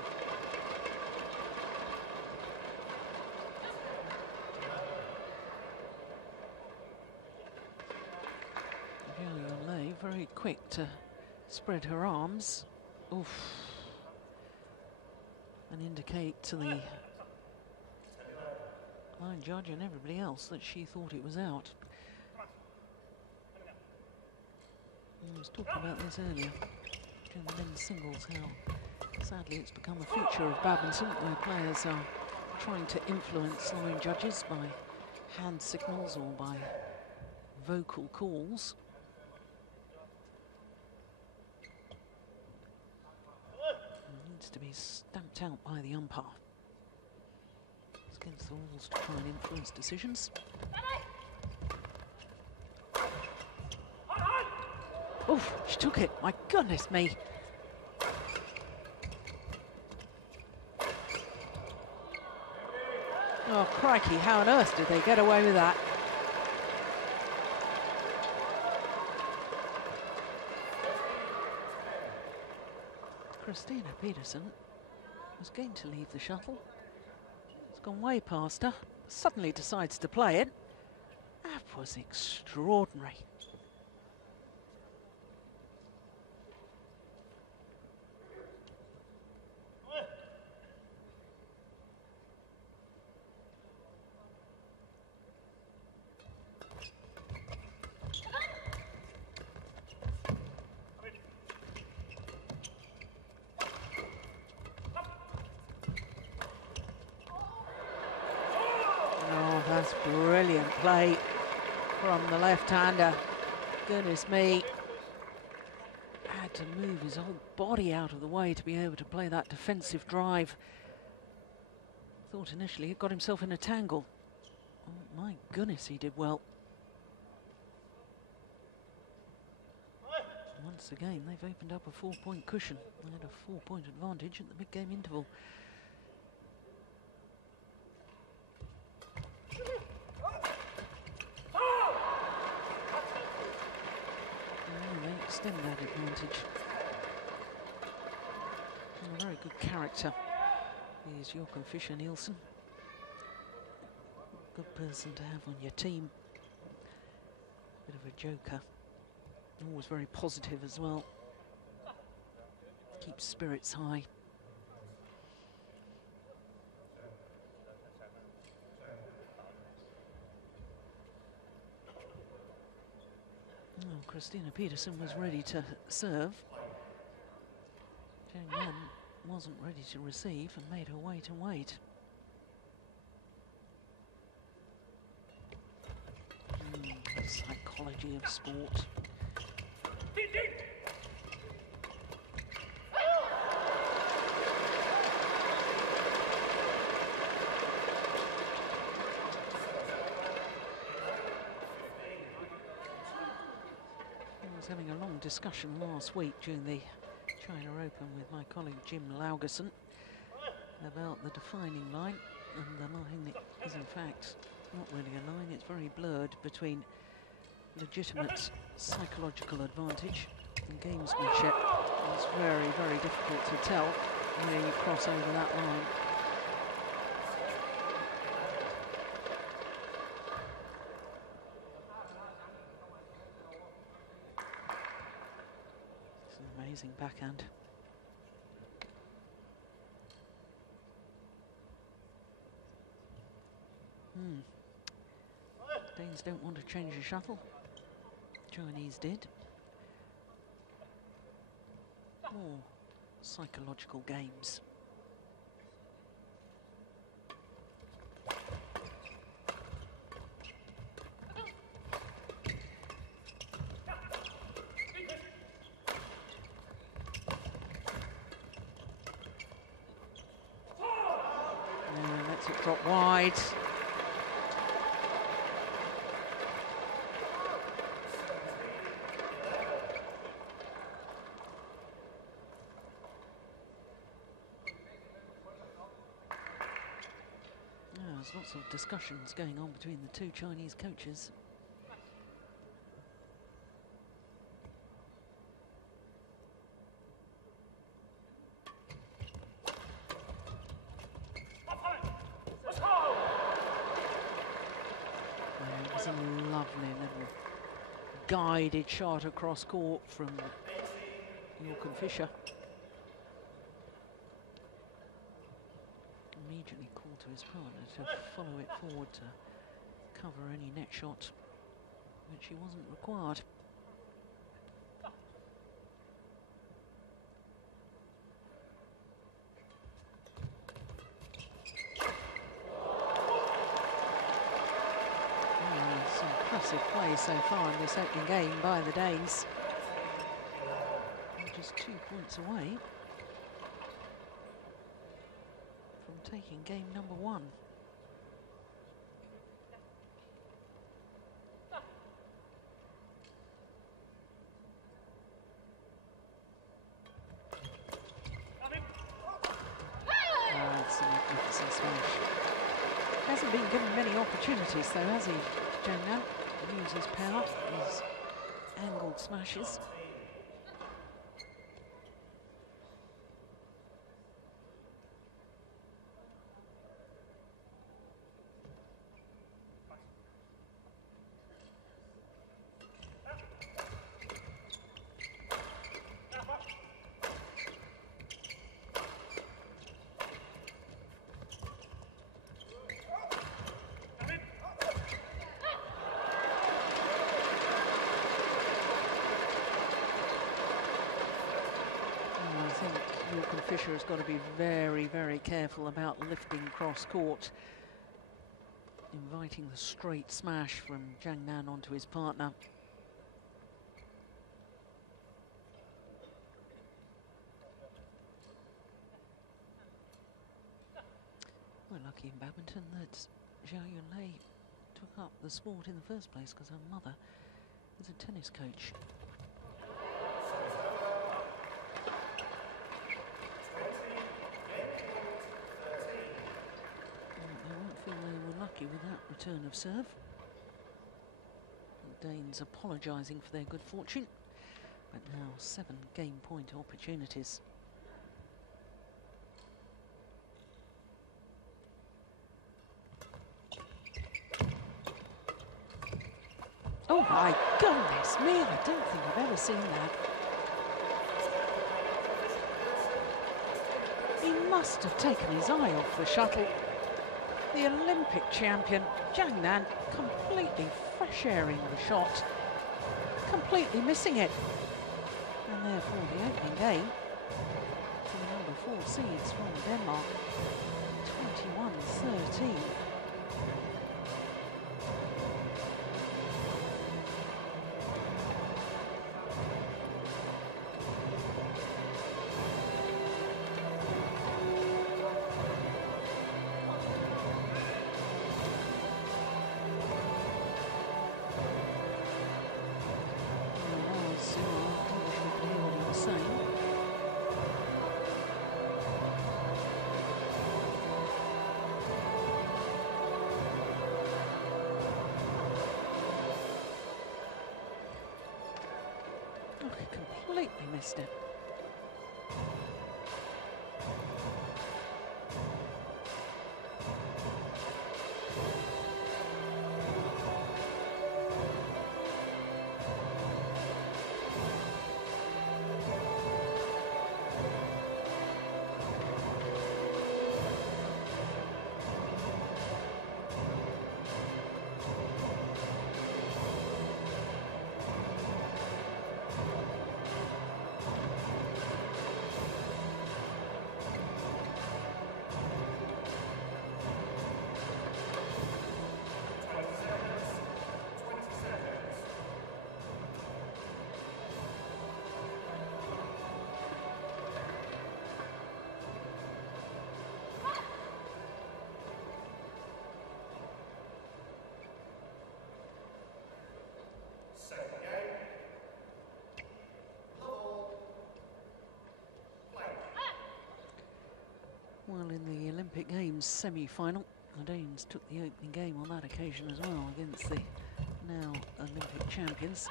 Very quick to spread her arms, oof, and indicate to the line judge and everybody else that she thought it was out. I was talking about this earlier in the men's singles, how sadly it's become a feature of badminton where players are trying to influence line judges by hand signals or by vocal calls. To be stamped out by the umpire. It's against the rules to try and influence decisions. Oof, she took it. My goodness me. Oh, crikey, how on earth did they get away with that? Christinna Pedersen was going to leave the shuttle. It's gone way past her. Suddenly decides to play it. That was extraordinary. That's brilliant play from the left-hander. Goodness me. Had to move his whole body out of the way to be able to play that defensive drive. Thought initially he got himself in a tangle. Oh my goodness, he did well. Once again, they've opened up a 4-point cushion. They had a 4-point advantage at the mid-game interval. Extend that advantage. And a very good character is Joachim Fischer Nielsen. Good person to have on your team. Bit of a joker. Always very positive as well. Keeps spirits high. Oh, Christinna Pedersen was ready to serve. Yihan wasn't ready to receive and made her wait and wait. The psychology of sport. Having a long discussion last week during the China Open with my colleague Jim Laugerson about the defining line, and the line is in fact not really a line, it's very blurred between legitimate psychological advantage and gamesmanship. It's very, very difficult to tell where you cross over that line. Amazing backhand. Danes don't want to change the shuttle. Chinese did. More psychological games. Lets it drop wide. There's lots of discussions going on between the two Chinese coaches. It was a lovely little guided shot across court from Joachim Fischer. Immediately called to his partner to follow it forward to cover any net shot, which he wasn't required. Some impressive play so far in this opening game by the Danes. They're just 2 points away from taking game number 1. hasn't been given many opportunities though, has he, Zhang Nan? To use his power, his angled smashes. Fischer has got to be very, very careful about lifting cross-court, inviting the straight smash from Zhang Nan onto his partner. We're lucky in badminton that Xiaoli took up the sport in the first place because her mother is a tennis coach. With that return of serve. The Danes apologising for their good fortune, but now 7 game point opportunities. Oh my goodness me, I don't think I've ever seen that. He must have taken his eye off the shuttle. The Olympic champion, Zhang Nan, completely fresh airing the shot, completely missing it. And therefore the opening game for the number 4 seeds from Denmark, 21-13. Completely missed it. Well, in the Olympic Games semi-final, the Danes took the opening game on that occasion as well against the now Olympic champions.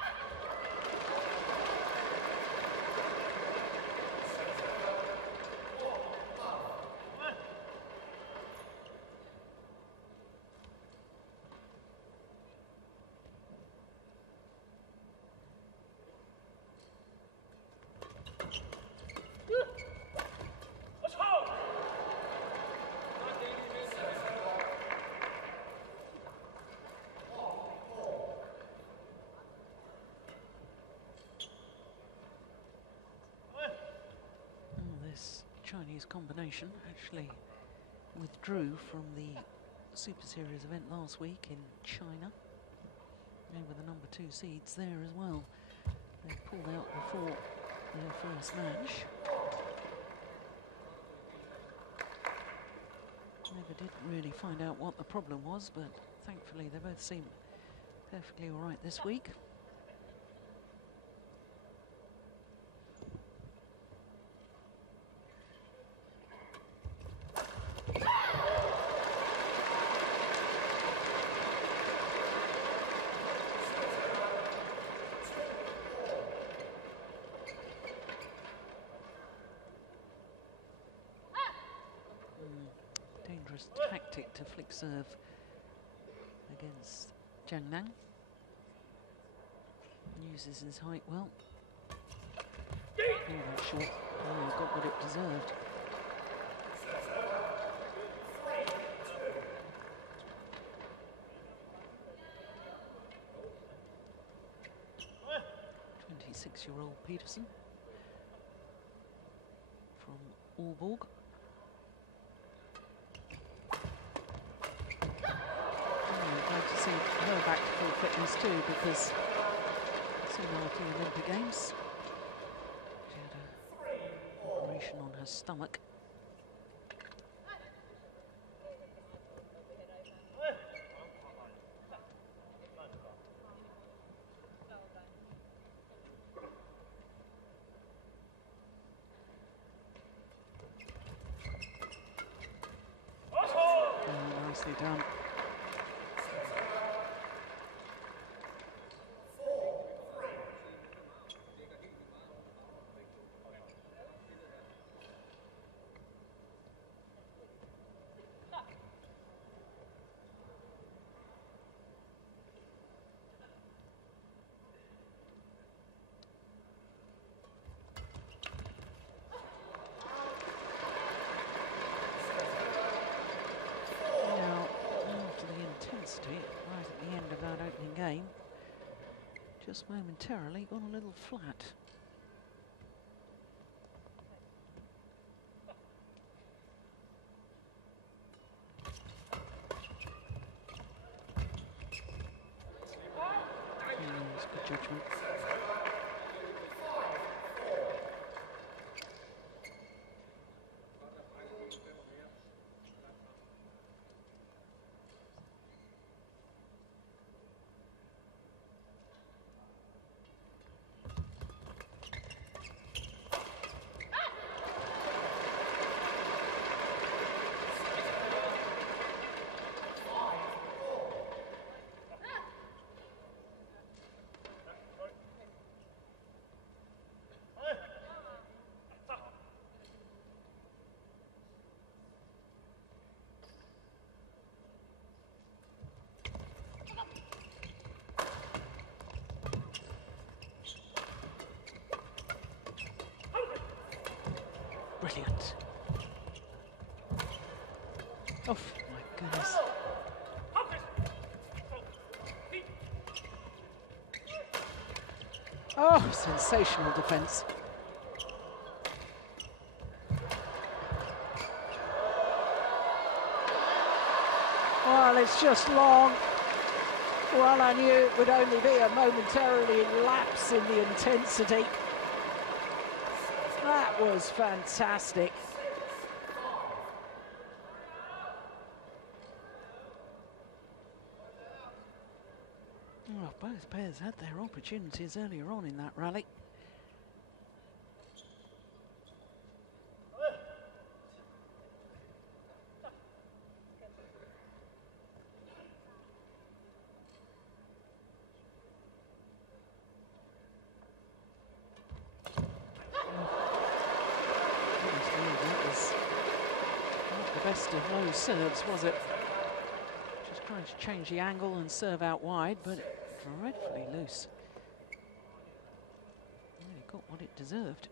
Chinese combination actually withdrew from the Super Series event last week in China. They were the number 2 seeds there as well. They pulled out before their first match. Never did really find out what the problem was, but thankfully they both seem perfectly all right this week. dangerous tactic to flick serve against Jiang Nan. Uses his height well. Oh, that's short. Oh, he got what it deserved. Six-year-old Pedersen from Aalborg. I'm glad to see her back to full fitness too, because similar to the Olympic Games, she had an operation on her stomach. Nicely done. Right at the end of that opening game, just momentarily gone a little flat. It's good judgment. Brilliant. Oh, my goodness. Oh, sensational defence. Well, it's just long. Well, I knew it would only be a momentarily lapse in the intensity. That was fantastic. Oh, both pairs had their opportunities earlier on in that rally. Best of those serves, was it? Just trying to change the angle and serve out wide, but dreadfully loose. Really got what it deserved.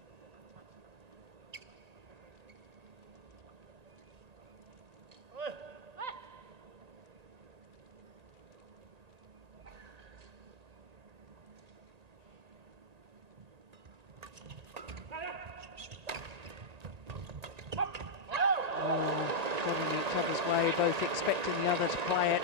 Both expecting the other to play it.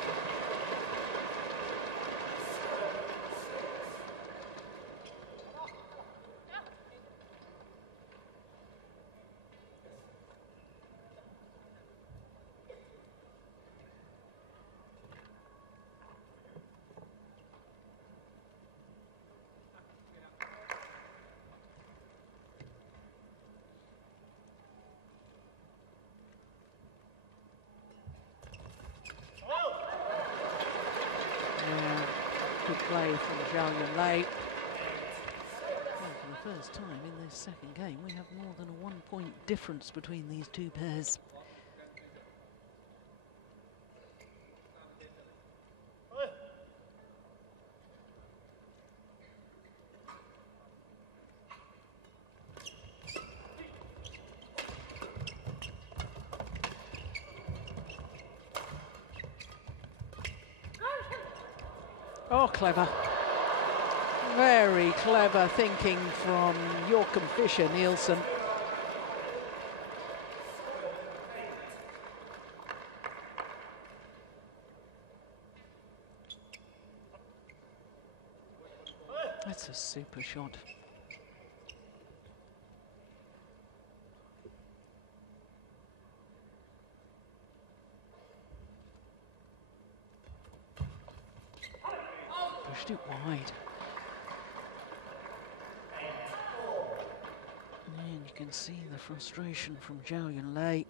Play from Xiaoli. Well, for the first time in this second game, we have more than a 1-point difference between these two pairs. Oh, clever. Very clever thinking from Joachim Fischer, Nielsen. That's a super shot. Pushed it wide. And you can see the frustration from Xiaoli.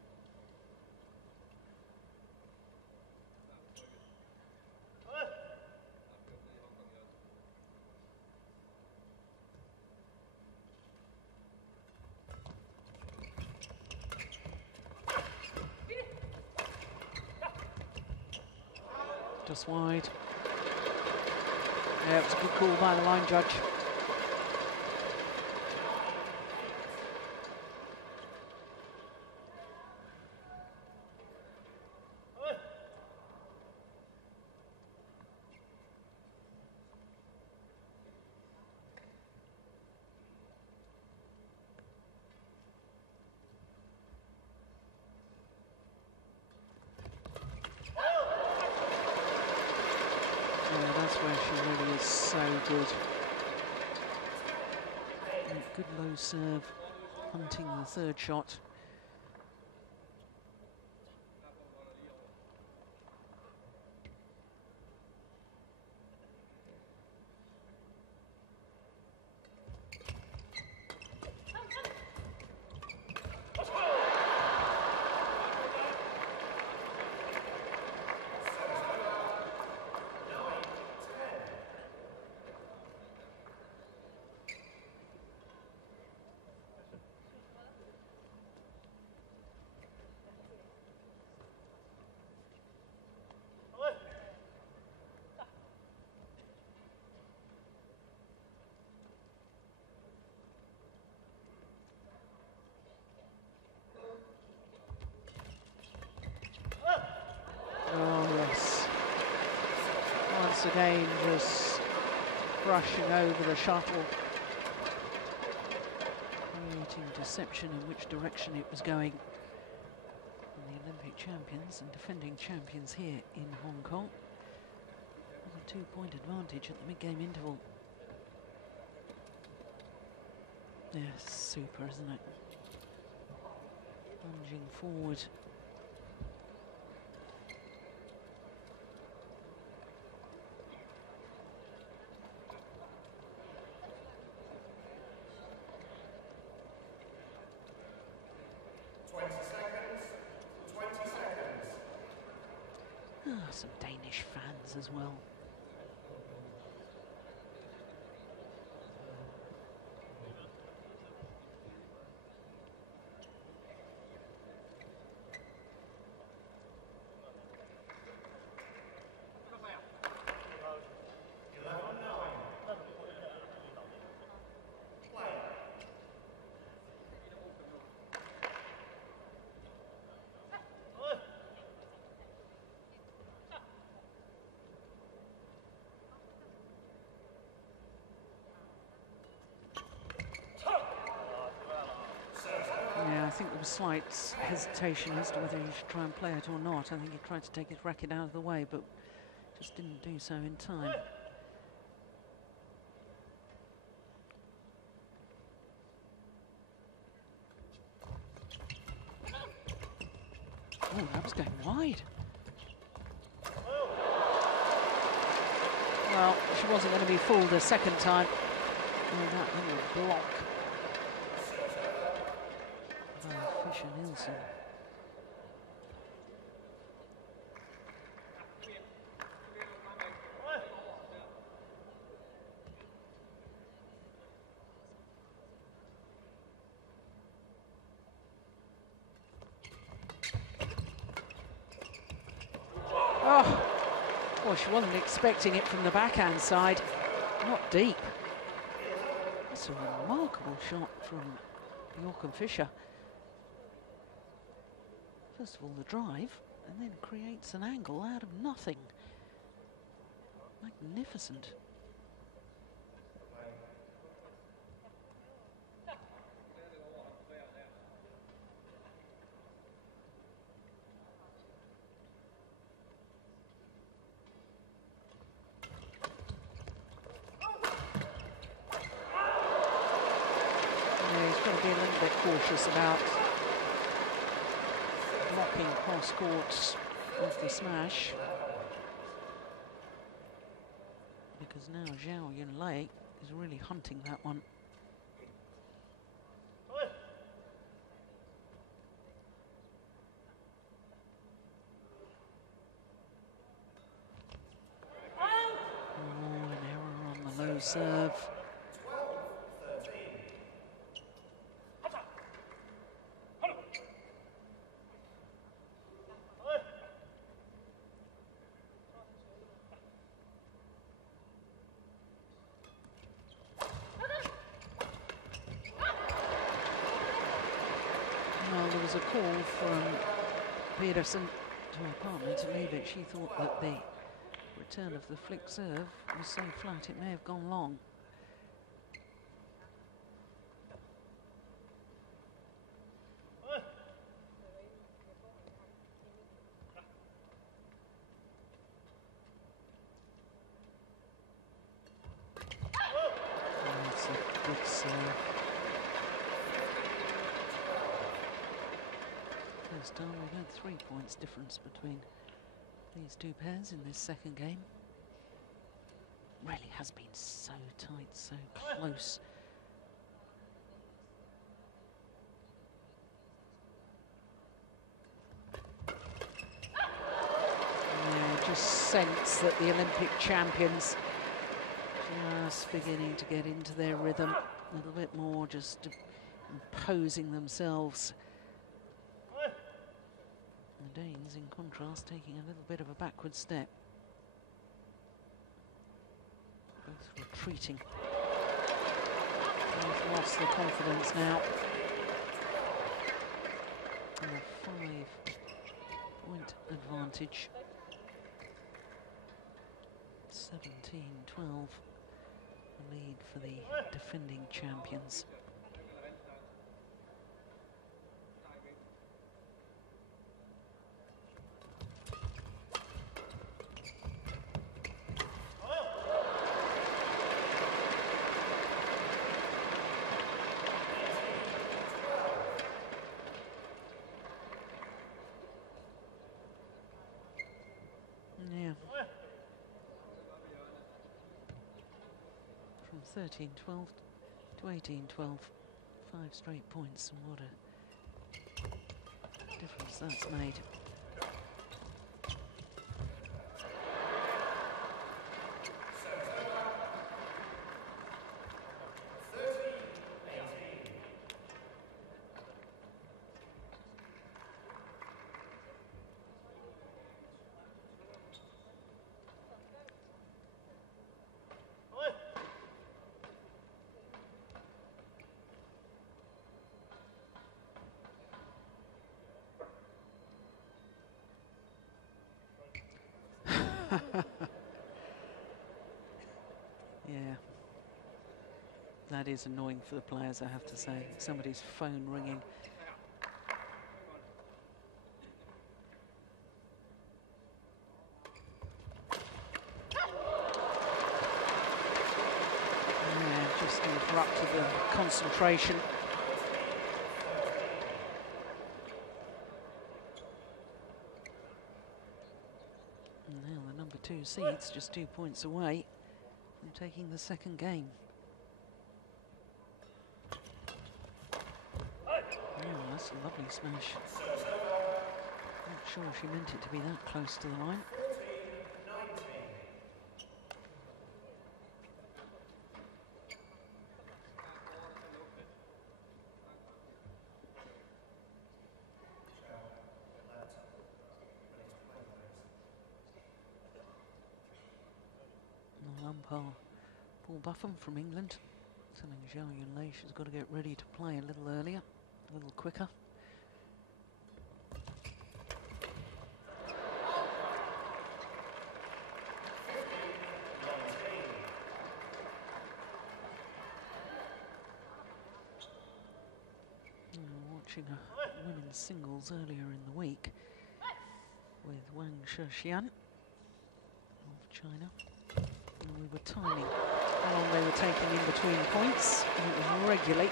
Just wide. Yeah, it was a good call by the line judge. That's where she really is so good. And good low serve, hunting the third shot. Oh yes, once again just brushing over the shuttle, creating deception in which direction it was going. And the Olympic champions and defending champions here in Hong Kong with a 2-point advantage at the mid-game interval. Yes, super, isn't it? Plunging forward. Some Danish fans as well. I think there was slight hesitation as to whether he should try and play it or not. I think he tried to take his racket out of the way, but just didn't do so in time. Oh, that was going wide. Well, she wasn't going to be fooled a second time. Oh, that little block. Fischer Nielsen. Oh, well, she wasn't expecting it from the backhand side. Not deep. That's a remarkable shot from Joachim Fischer. First of all, the drive, and then creates an angle out of nothing. Magnificent. Be a little bit cautious about blocking cross courts of the smash, because now Xiaoli is really hunting that one. Oh, an error on the low serve. There was a call from Pedersen to her partner to leave it. She thought that the return of the flick serve was so flat it may have gone long. That's a good serve. First time we've had 3 points difference between these two pairs in this second game. Really has been so tight, so close. Yeah, just sense that the Olympic champions just beginning to get into their rhythm a little bit more, just imposing themselves. The Danes, in contrast, taking a little bit of a backward step. Both retreating. Both lost their confidence now. And a 5-point advantage. 17-12. The lead for the defending champions. From 13-12 to 18-12, 5 straight points, and what a difference that's made. Yeah, that is annoying for the players, I have to say. Somebody's phone ringing. Yeah, just interrupted the concentration. And now the number 2 seeds just 2 points away from taking the second game. Oh, that's a lovely smash. Not sure she meant it to be that close to the line. Umpire Paul Buffum from England telling Yonex she's got to get ready to play a little earlier, a little quicker. watching a women's singles earlier in the week with Wang Shixian of China. And we were timing how long they were taking in between points. And it was regularly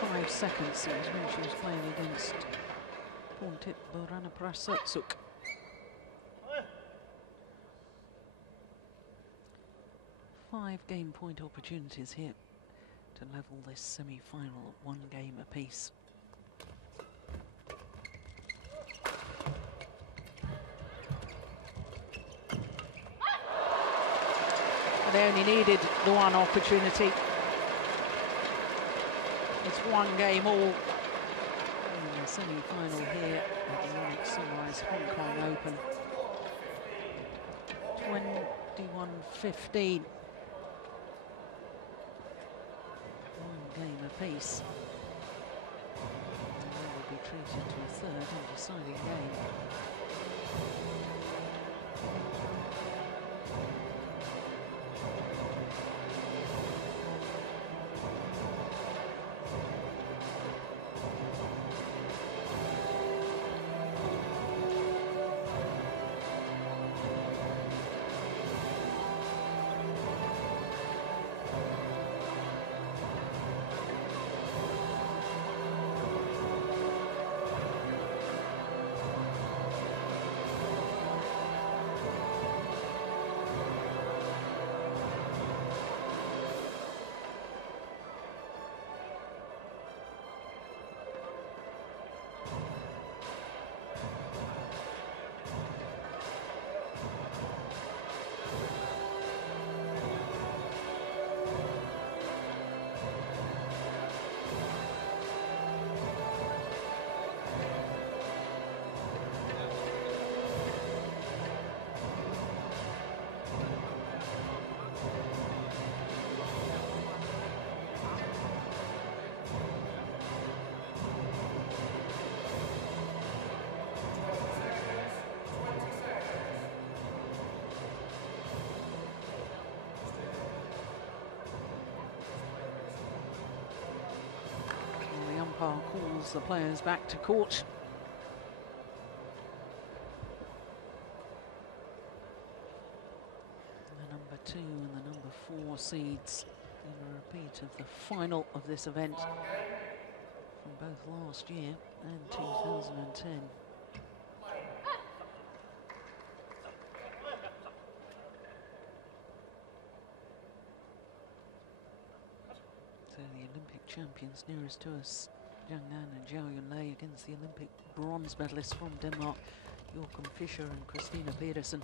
45 seconds. It was when she was playing against Porntip Buranaprasatsuk. 5 game point opportunities here to level this semi-final at 1 game apiece. They only needed the 1 opportunity. It's 1 game all in the semi-final here at the Yonex-Sunrise Hong Kong Open. 21-15. 1 game apiece. And they will be treated to a 3rd and deciding game. Calls the players back to court. The number 2 and the number 4 seeds in a repeat of the final of this event from both last year and 2010. So the Olympic champions nearest to us, Yonex and Xiaoli, against the Olympic bronze medalists from Denmark, Joachim Fischer and Christinna Pedersen.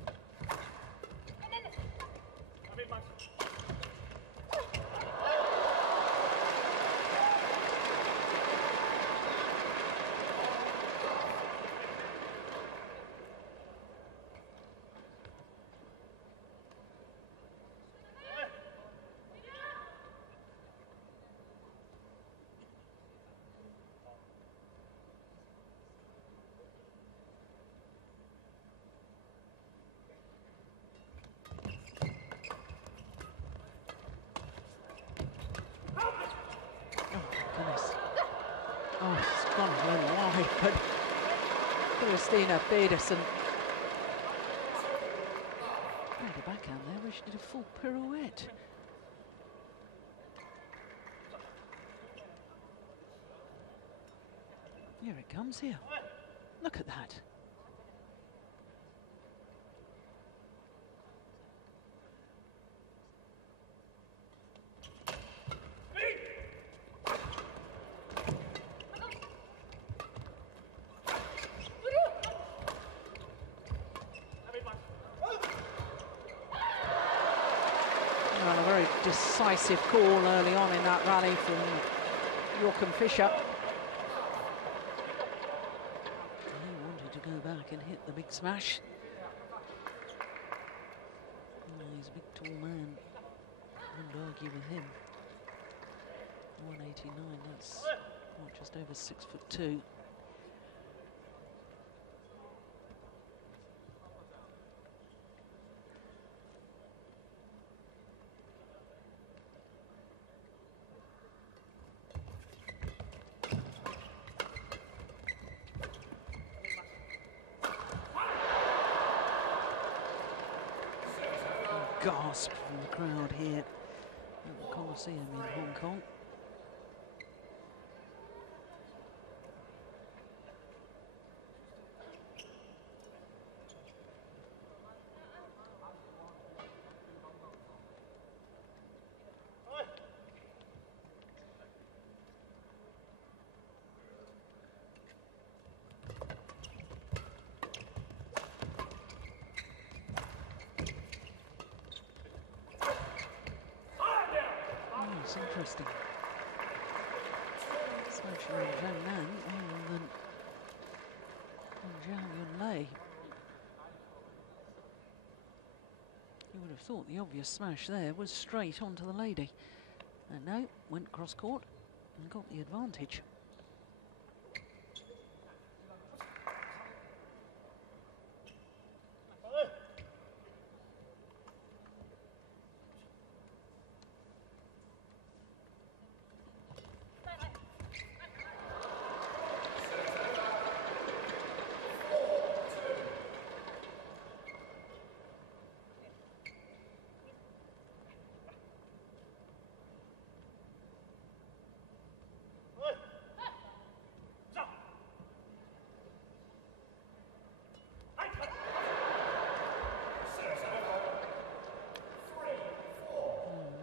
Oh, it's gone a little wide, but Christinna Pedersen made a backhand there where she did a full pirouette. Here it comes here. Look at that. Decisive call early on in that rally from Joachim Fischer. He wanted to go back and hit the big smash. Oh, he's a big tall man. Wouldn't argue with him. 189, that's what, just over 6'2". gasp from the crowd here at the Coliseum in Hong Kong. It's interesting. Smashing on Zhang Nan more than on Zhao Yunlei. You would have thought the obvious smash there was straight onto the lady. And no, went cross court and got the advantage.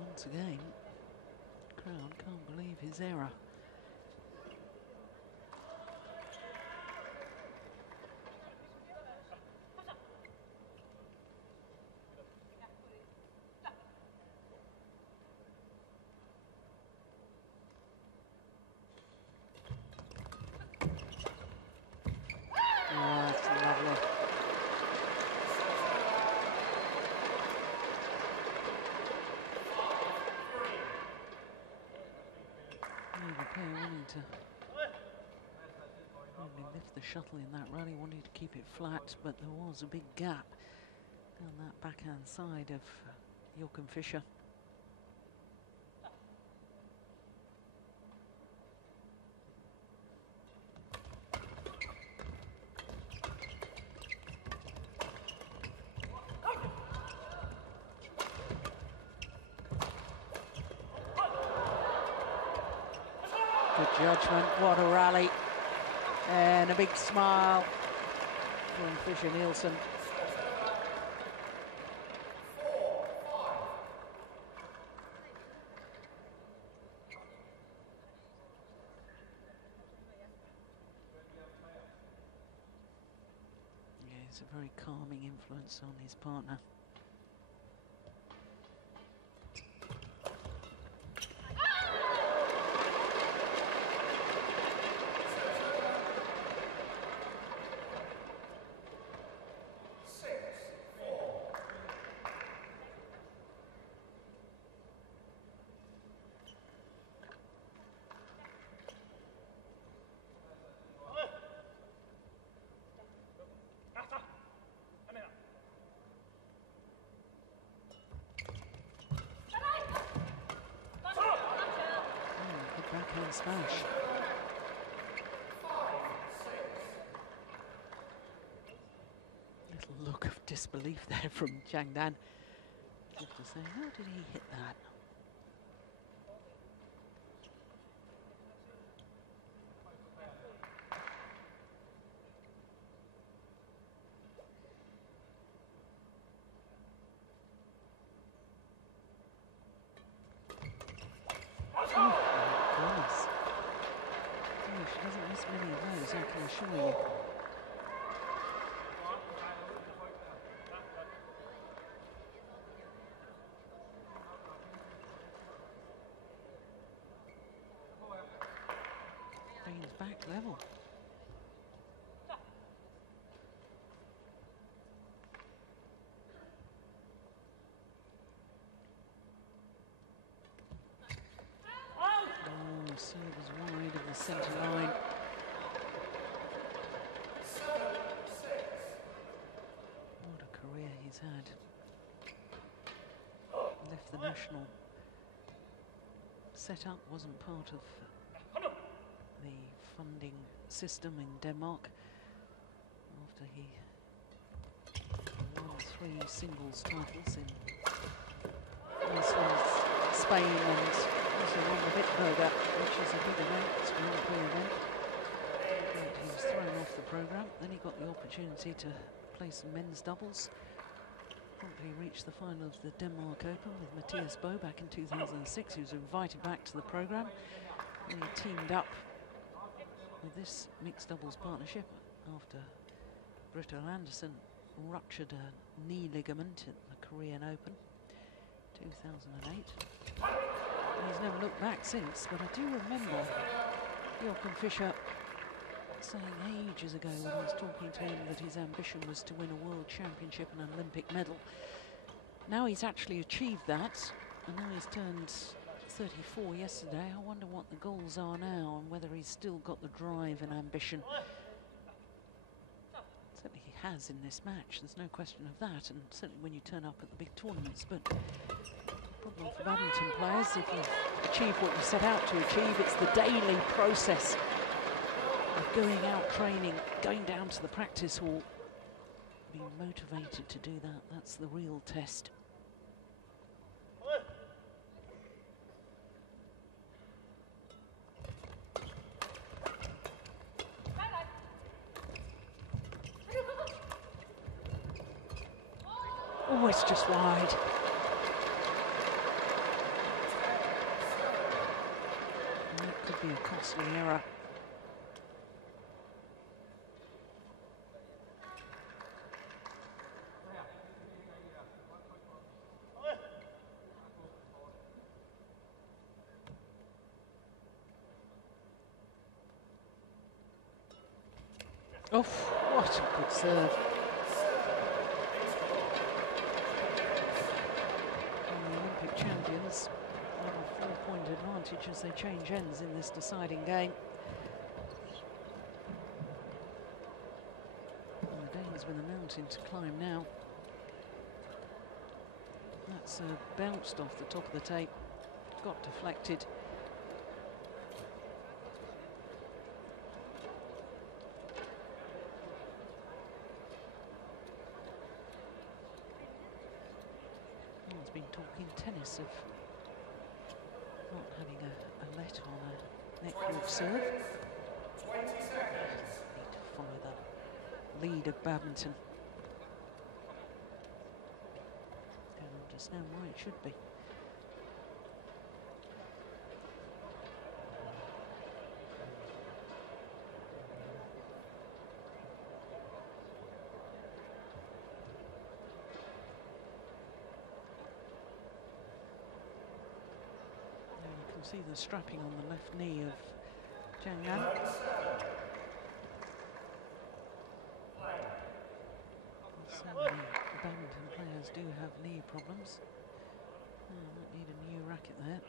Once again, the crowd can't believe his error. Oh, that's lovely. Wanting to probably lift the shuttle in that rally, wanting to keep it flat, but there was a big gap down that backhand side of Joachim Fischer. Good judgment, what a rally, and a big smile from Fischer Nielsen. Yeah, it's a very calming influence on his partner. Backhand smash. Little look of disbelief there from Zhang Nan. Just to say, how did he hit that? Many of those, I can assure you. Brains back level. Oh, serve was wide of the centre line. He's had left the national setup, wasn't part of the funding system in Denmark after he won 3 singles titles in This was Spain and also won the Bitburger, which is a big event, it's a Grand Prix event. But he was thrown off the programme. Then he got the opportunity to play some men's doubles. Promptly reached the final of the Denmark Open with Matthias Bo back in 2006. He was invited back to the programme. And he teamed up with this mixed doubles partnership after Britta Anderson ruptured a knee ligament at the Korean Open 2008. He's never looked back since, but I do remember Joachim Fischer saying ages ago when I was talking to him that his ambition was to win a world championship and an Olympic medal. Now he's actually achieved that, and now he's turned 34 yesterday. I wonder what the goals are now and whether he's still got the drive and ambition. Certainly he has in this match, there's no question of that, and certainly when you turn up at the big tournaments. But problem for badminton players, if you achieve what you set out to achieve, it's the daily process of going out training, going down to the practice hall, being motivated to do that. That's the real test. Oh, it's just wide. And that could be a costly error. Oh, what a good serve. And the Olympic champions have a 4-point advantage as they change ends in this deciding game. And the Danes with a mountain to climb now. That's bounced off the top of the tape, got deflected. Been talking tennis of not having a let on a neck walk serve. 20 seconds. Need to follow the lead of badminton. Don't understand why it should be. See the strapping on the left knee of Zhang Yan. So many badminton players do have knee problems. Oh, might need a new racket there.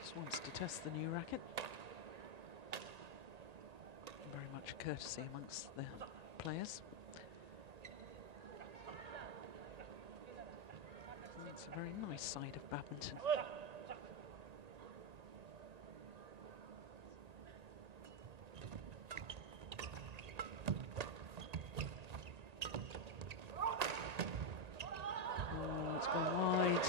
Just wants to test the new racket. Very much courtesy amongst the players. It's a very nice side of badminton. Oh, it's gone wide.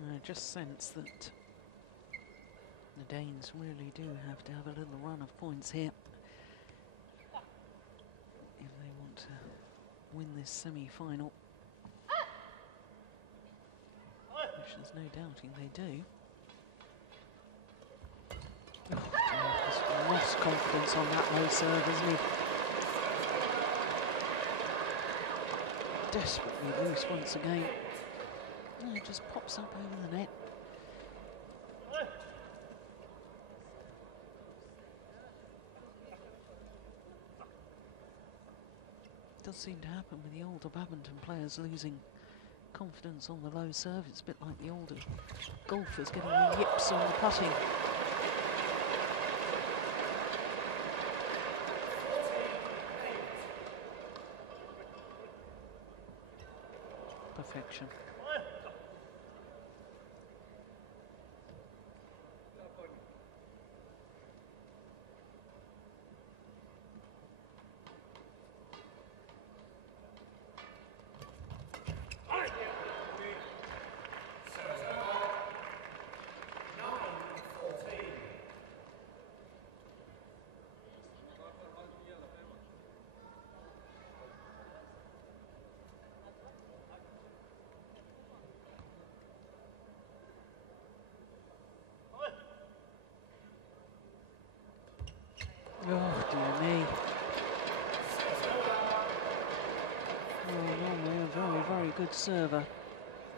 I just sense that the Danes really do have to have a little run of points here if they want to win this semi-final, which there's no doubting they do. Oh, he's lost confidence on that low serve, isn't he? Desperately loose once again. No, it just pops up over the net. Does seem to happen with the older badminton players losing confidence on the low serve. It's a bit like the older golfers getting the yips on the putting. Perfection. Oh, dear me. Oh, normally a very, very good server,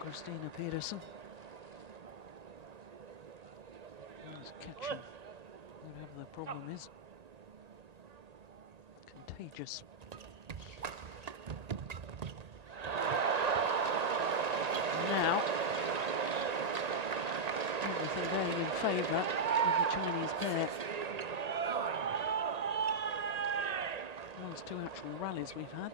Christinna Pedersen. He's catching whatever the problem is. Contagious. Now, everything going in favour of the Chinese pair. Last two actual rallies we've had.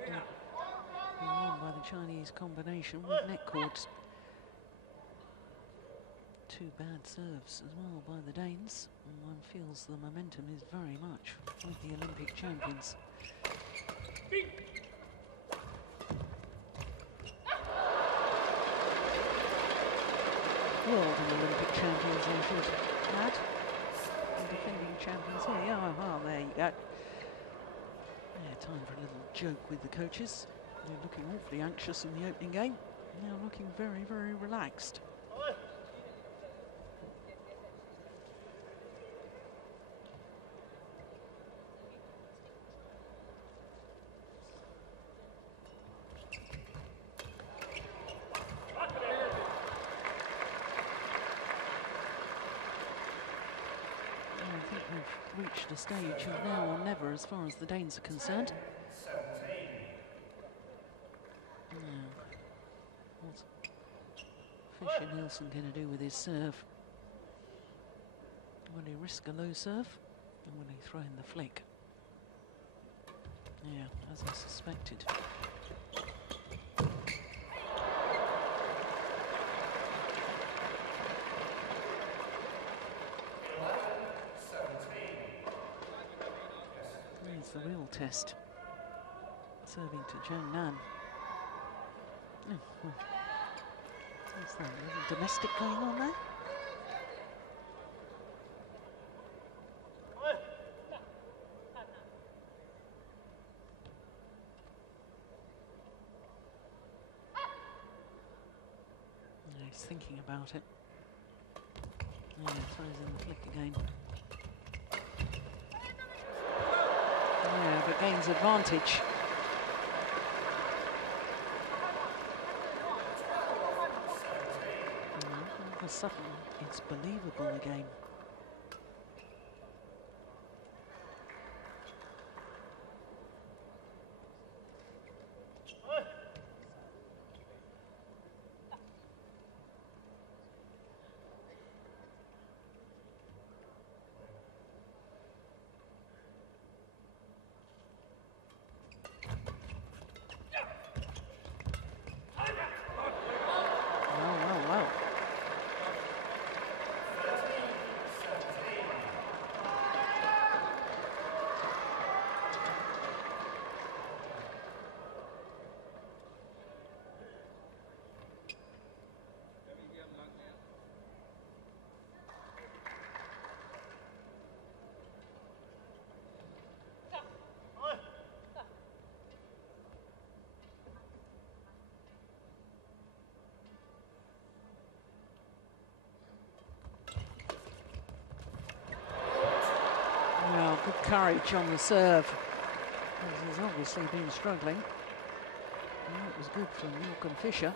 Been won by the Chinese combination with net cords. Two bad serves as well by the Danes, and one feels the momentum is very much with the Olympic champions. World and Olympic champions, I should add. The defending champions here. Yeah, oh, there you go. Yeah, time for a little joke with the coaches. They're looking awfully anxious in the opening game. Now looking very, very relaxed. Reached a stage of now or never as far as the Danes are concerned. What's Fischer Nielsen going to do with his serve? Will he risk a low serve, or will he throw in the flick? Yeah, as I suspected. The real test. Serving to Juliane. Oh, well. What's that? A little domestic going on there? Yeah, he's thinking about it. Yeah, throws in the flick again. Yeah, but gains advantage. All of a sudden, it's believable again. Well, good courage on the serve. He's obviously been struggling. And that was good from Joachim Fischer.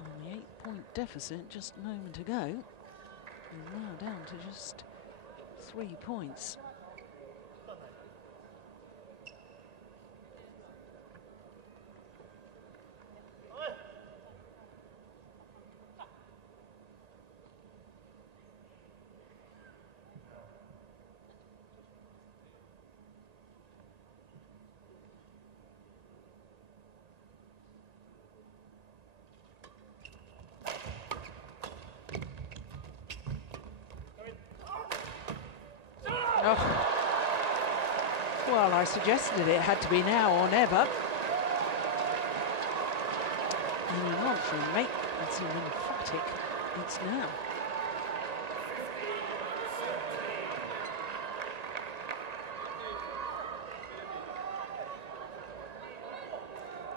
And the 8-point deficit just a moment ago is now down to just 3 points. Oh. Well, I suggested it had to be now or never. And you want from mate, it's an emphatic, it's now.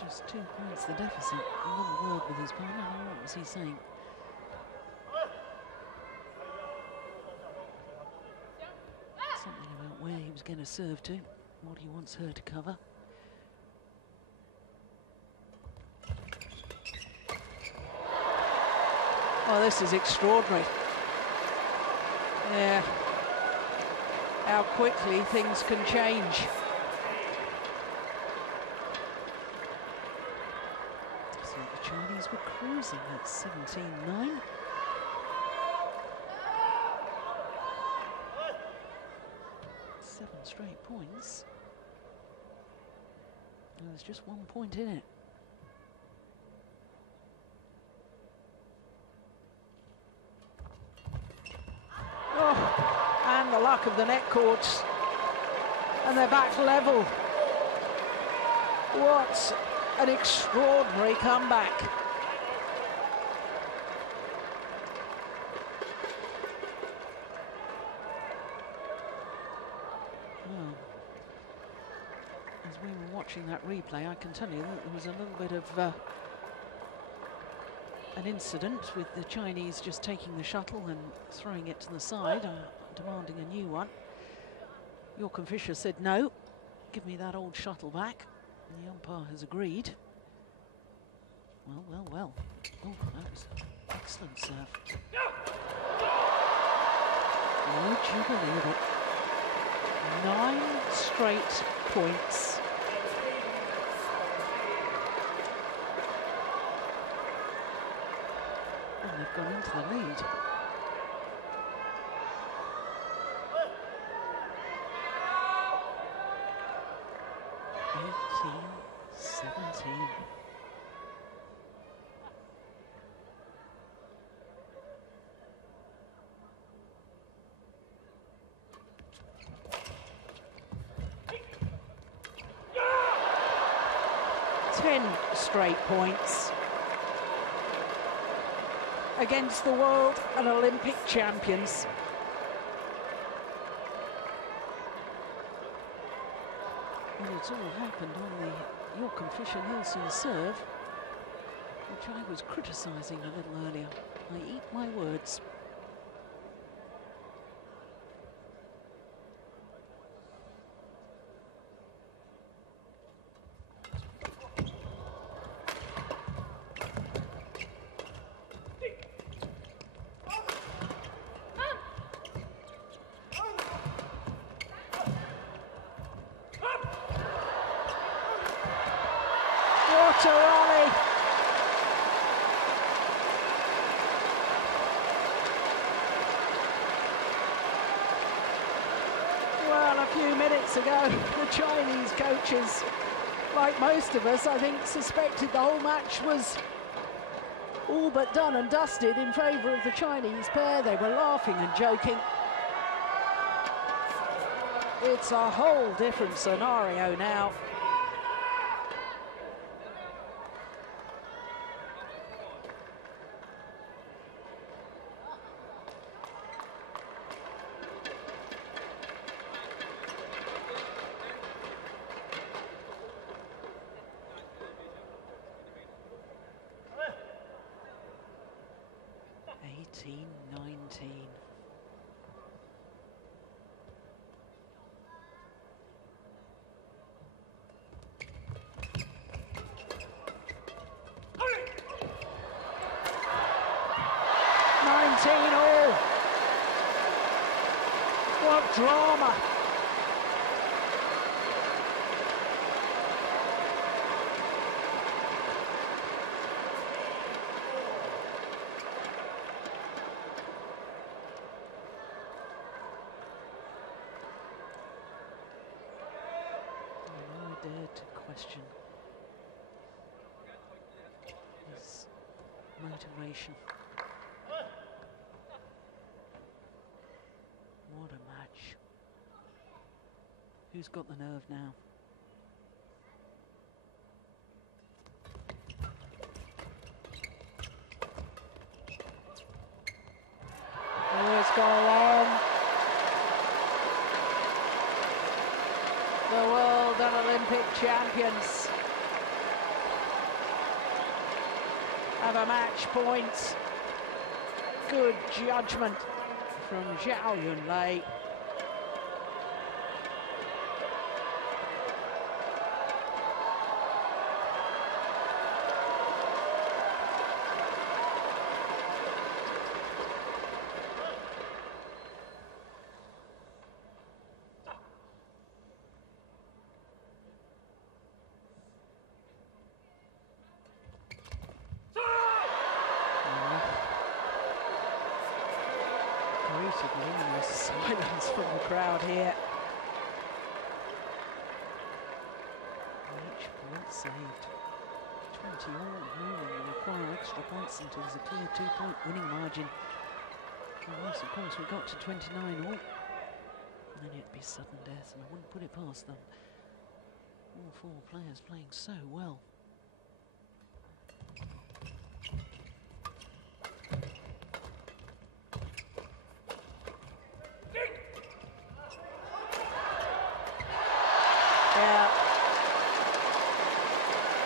Just 2 points the deficit. Another word with his partner. What was he saying? Something about where he was going to serve to, what he wants her to cover. Oh, this is extraordinary. Yeah. How quickly things can change. So the Chinese were cruising at 17-9. Straight points. And there's just 1 point in it. Oh, and the luck of the net courts. And they're back level. What an extraordinary comeback. Watching that replay, I can tell you that there was a little bit of an incident with the Chinese just taking the shuttle and throwing it to the side, demanding a new one. Joachim Fischer said, no, give me that old shuttle back. And the umpire has agreed. Well, well, well. Oh, that was an excellent serve. Would you believe it? 9 straight points. They've gone into the lead. (18-17). Ten straight points against the world and Olympic champions. And it's all happened on the Joachim Fischer Nielsen serve, which I was criticising a little earlier. I eat my words. Ago, the Chinese coaches, like most of us, I think, suspected the whole match was all but done and dusted in favour of the Chinese pair. They were laughing and joking. It's a whole different scenario now. What drama! I dare to question his motivation. What a match. Who's got the nerve now? Oh, it's gone long. The world and Olympic champions have a match point. Good judgment from Xiaoli. Silence from the crowd here. Match point saved. 20 all, moving, require extra points until there's a clear 2-point winning margin. Unless, of course, we got to 29 all, then it'd be sudden death, and I wouldn't put it past them. All four players playing so well.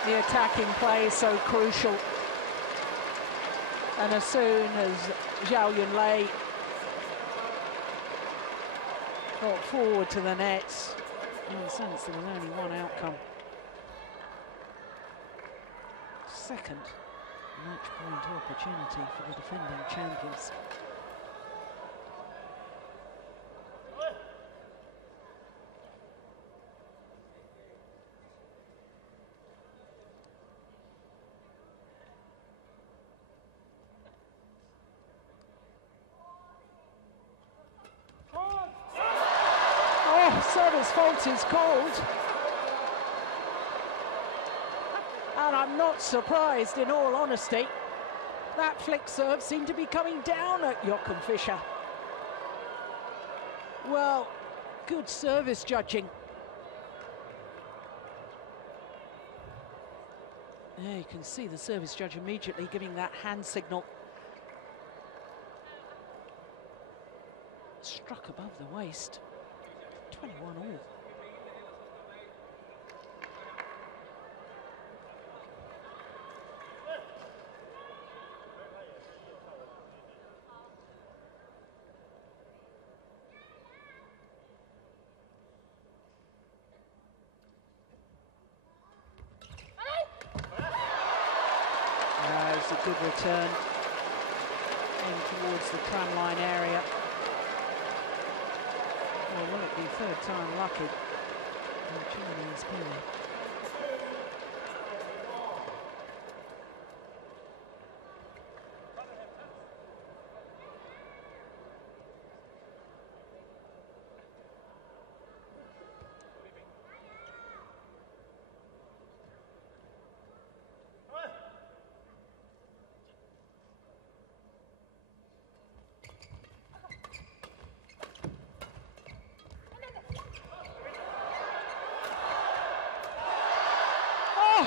The attacking play is so crucial, and as soon as Xiaoli got forward to the nets, in a sense there was only one outcome. Second match point opportunity for the defending champions. Service fault is called, and I'm not surprised, in all honesty. That flick serve seemed to be coming down at Joachim Fischer. Well, good service judging. There you can see the service judge immediately giving that hand signal. Struck above the waist. 21 all. It's a good return in towards the tramline area. Well, will it be third time lucky in Chinese period?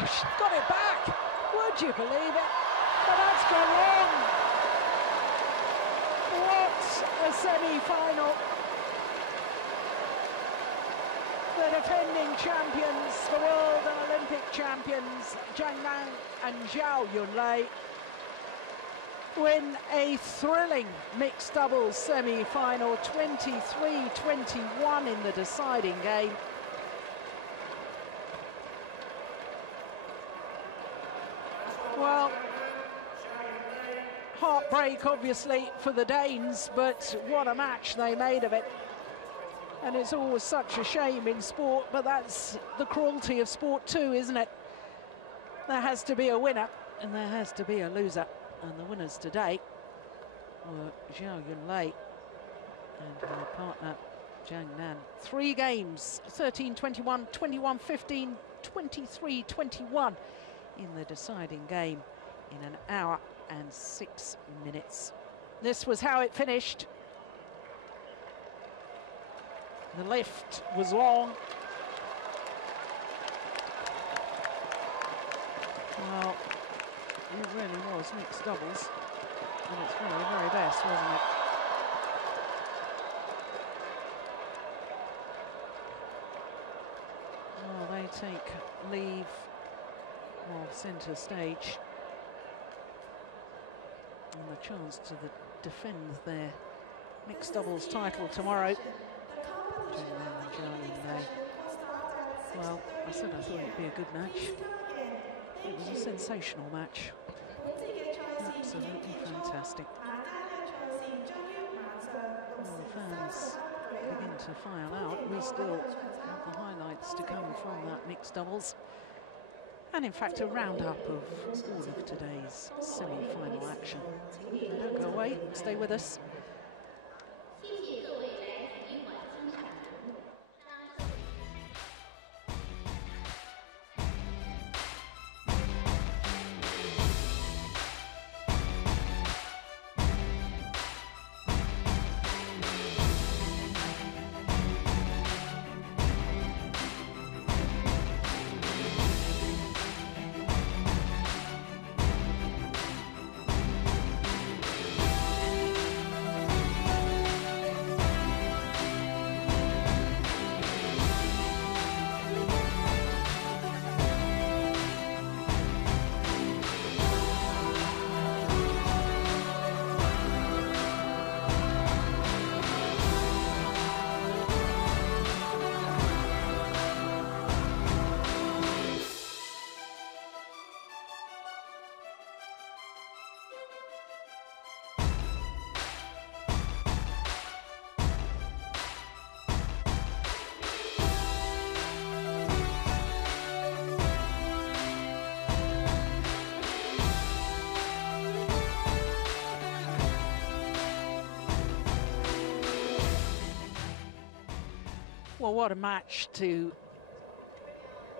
She's got it back. Would you believe it? But that's gone wrong. What a semi-final. The defending champions, the world and Olympic champions, Zhang and Xiaoli, win a thrilling mixed doubles semi-final, 23-21 in the deciding game. Well, heartbreak obviously for the Danes, but what a match they made of it. And it's always such a shame in sport, but that's the cruelty of sport too, isn't it? There has to be a winner and there has to be a loser. And the winners today were Xiao Yunlei and her partner Zhang Nan. 3 games, 13-21, 21-15, 23-21 in the deciding game in an hour and 6 minutes. This was how it finished. The lift was long. Well, it really was mixed doubles. And it's very, very best, wasn't it? Well, they take leave of centre stage. And the chance to defend their mixed doubles title tomorrow. Well, I said I thought it'd be a good match. It was a sensational match. Absolutely fantastic. Well, the fans begin to file out. We still have the highlights to come from that mixed doubles. And in fact, a roundup of all of today's semi-final action. Don't go away, stay with us. Well, what a match to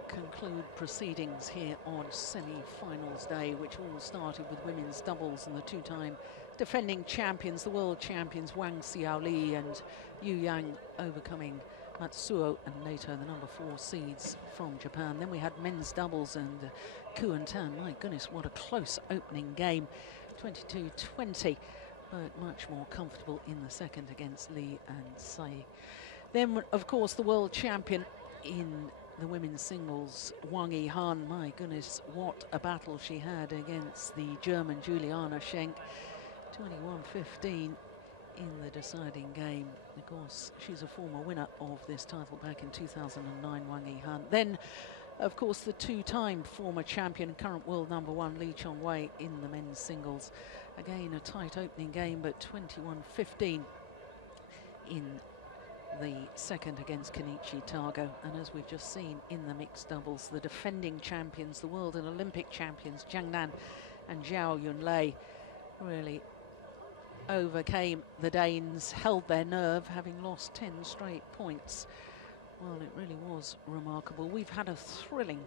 conclude proceedings here on semi-finals day, which all started with women's doubles and the 2-time defending champions, the world champions Wang, Xiaoli and Yang overcoming Matsuo and Naito, the number 4 seeds from Japan. Then we had men's doubles and Ku and Tan. My goodness, what a close opening game, 22-20, but much more comfortable in the second against Li and Tsai. Then, of course, the world champion in the women's singles, Wang Yihan. My goodness, what a battle she had against the German Juliane Schenk. 21-15 in the deciding game. Of course, she's a former winner of this title back in 2009, Wang Yihan. Then, of course, the 2-time former champion, current world number 1, Lee Chong-wei in the men's singles. Again, a tight opening game, but 21-15 in the second against Kenichi, Tago. And as we've just seen in the mixed doubles, the defending champions, the world and Olympic champions, Zhang Nan and Xiao Yunlei, really overcame the Danes, held their nerve, having lost 10 straight points. Well, it really was remarkable. We've had a thrilling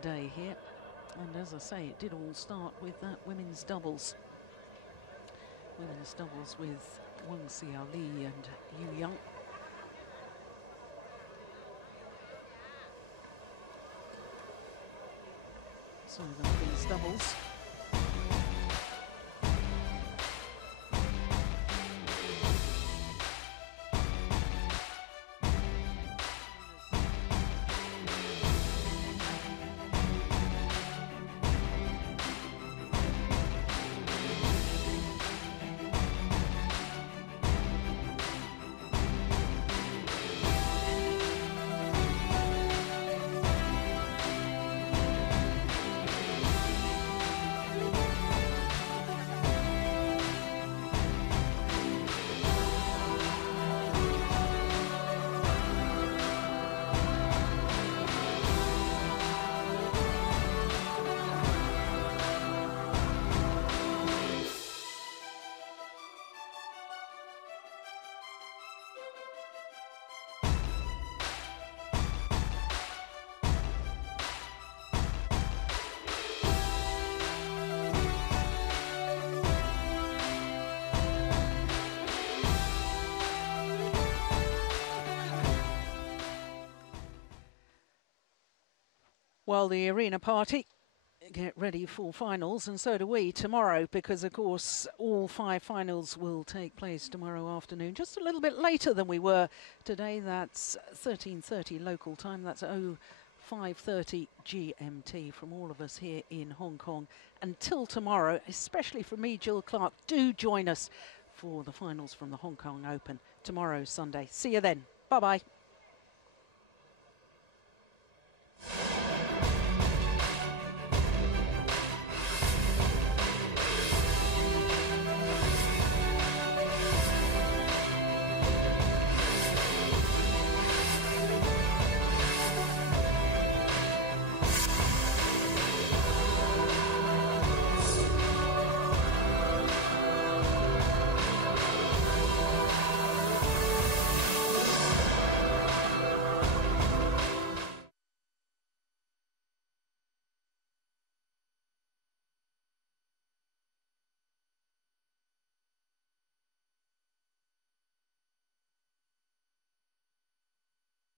day here. And as I say, it did all start with that women's doubles. Women's doubles with Wang Xiaoli and Young. So the women's doubles. Well, the arena party get ready for finals, and so do we tomorrow, because of course all 5 finals will take place tomorrow afternoon, just a little bit later than we were today. That's 13:30 local time. That's 05:30 GMT from all of us here in Hong Kong. Until tomorrow, especially from me, Jill Clark, do join us for the finals from the Hong Kong Open tomorrow, Sunday. See you then. Bye-bye.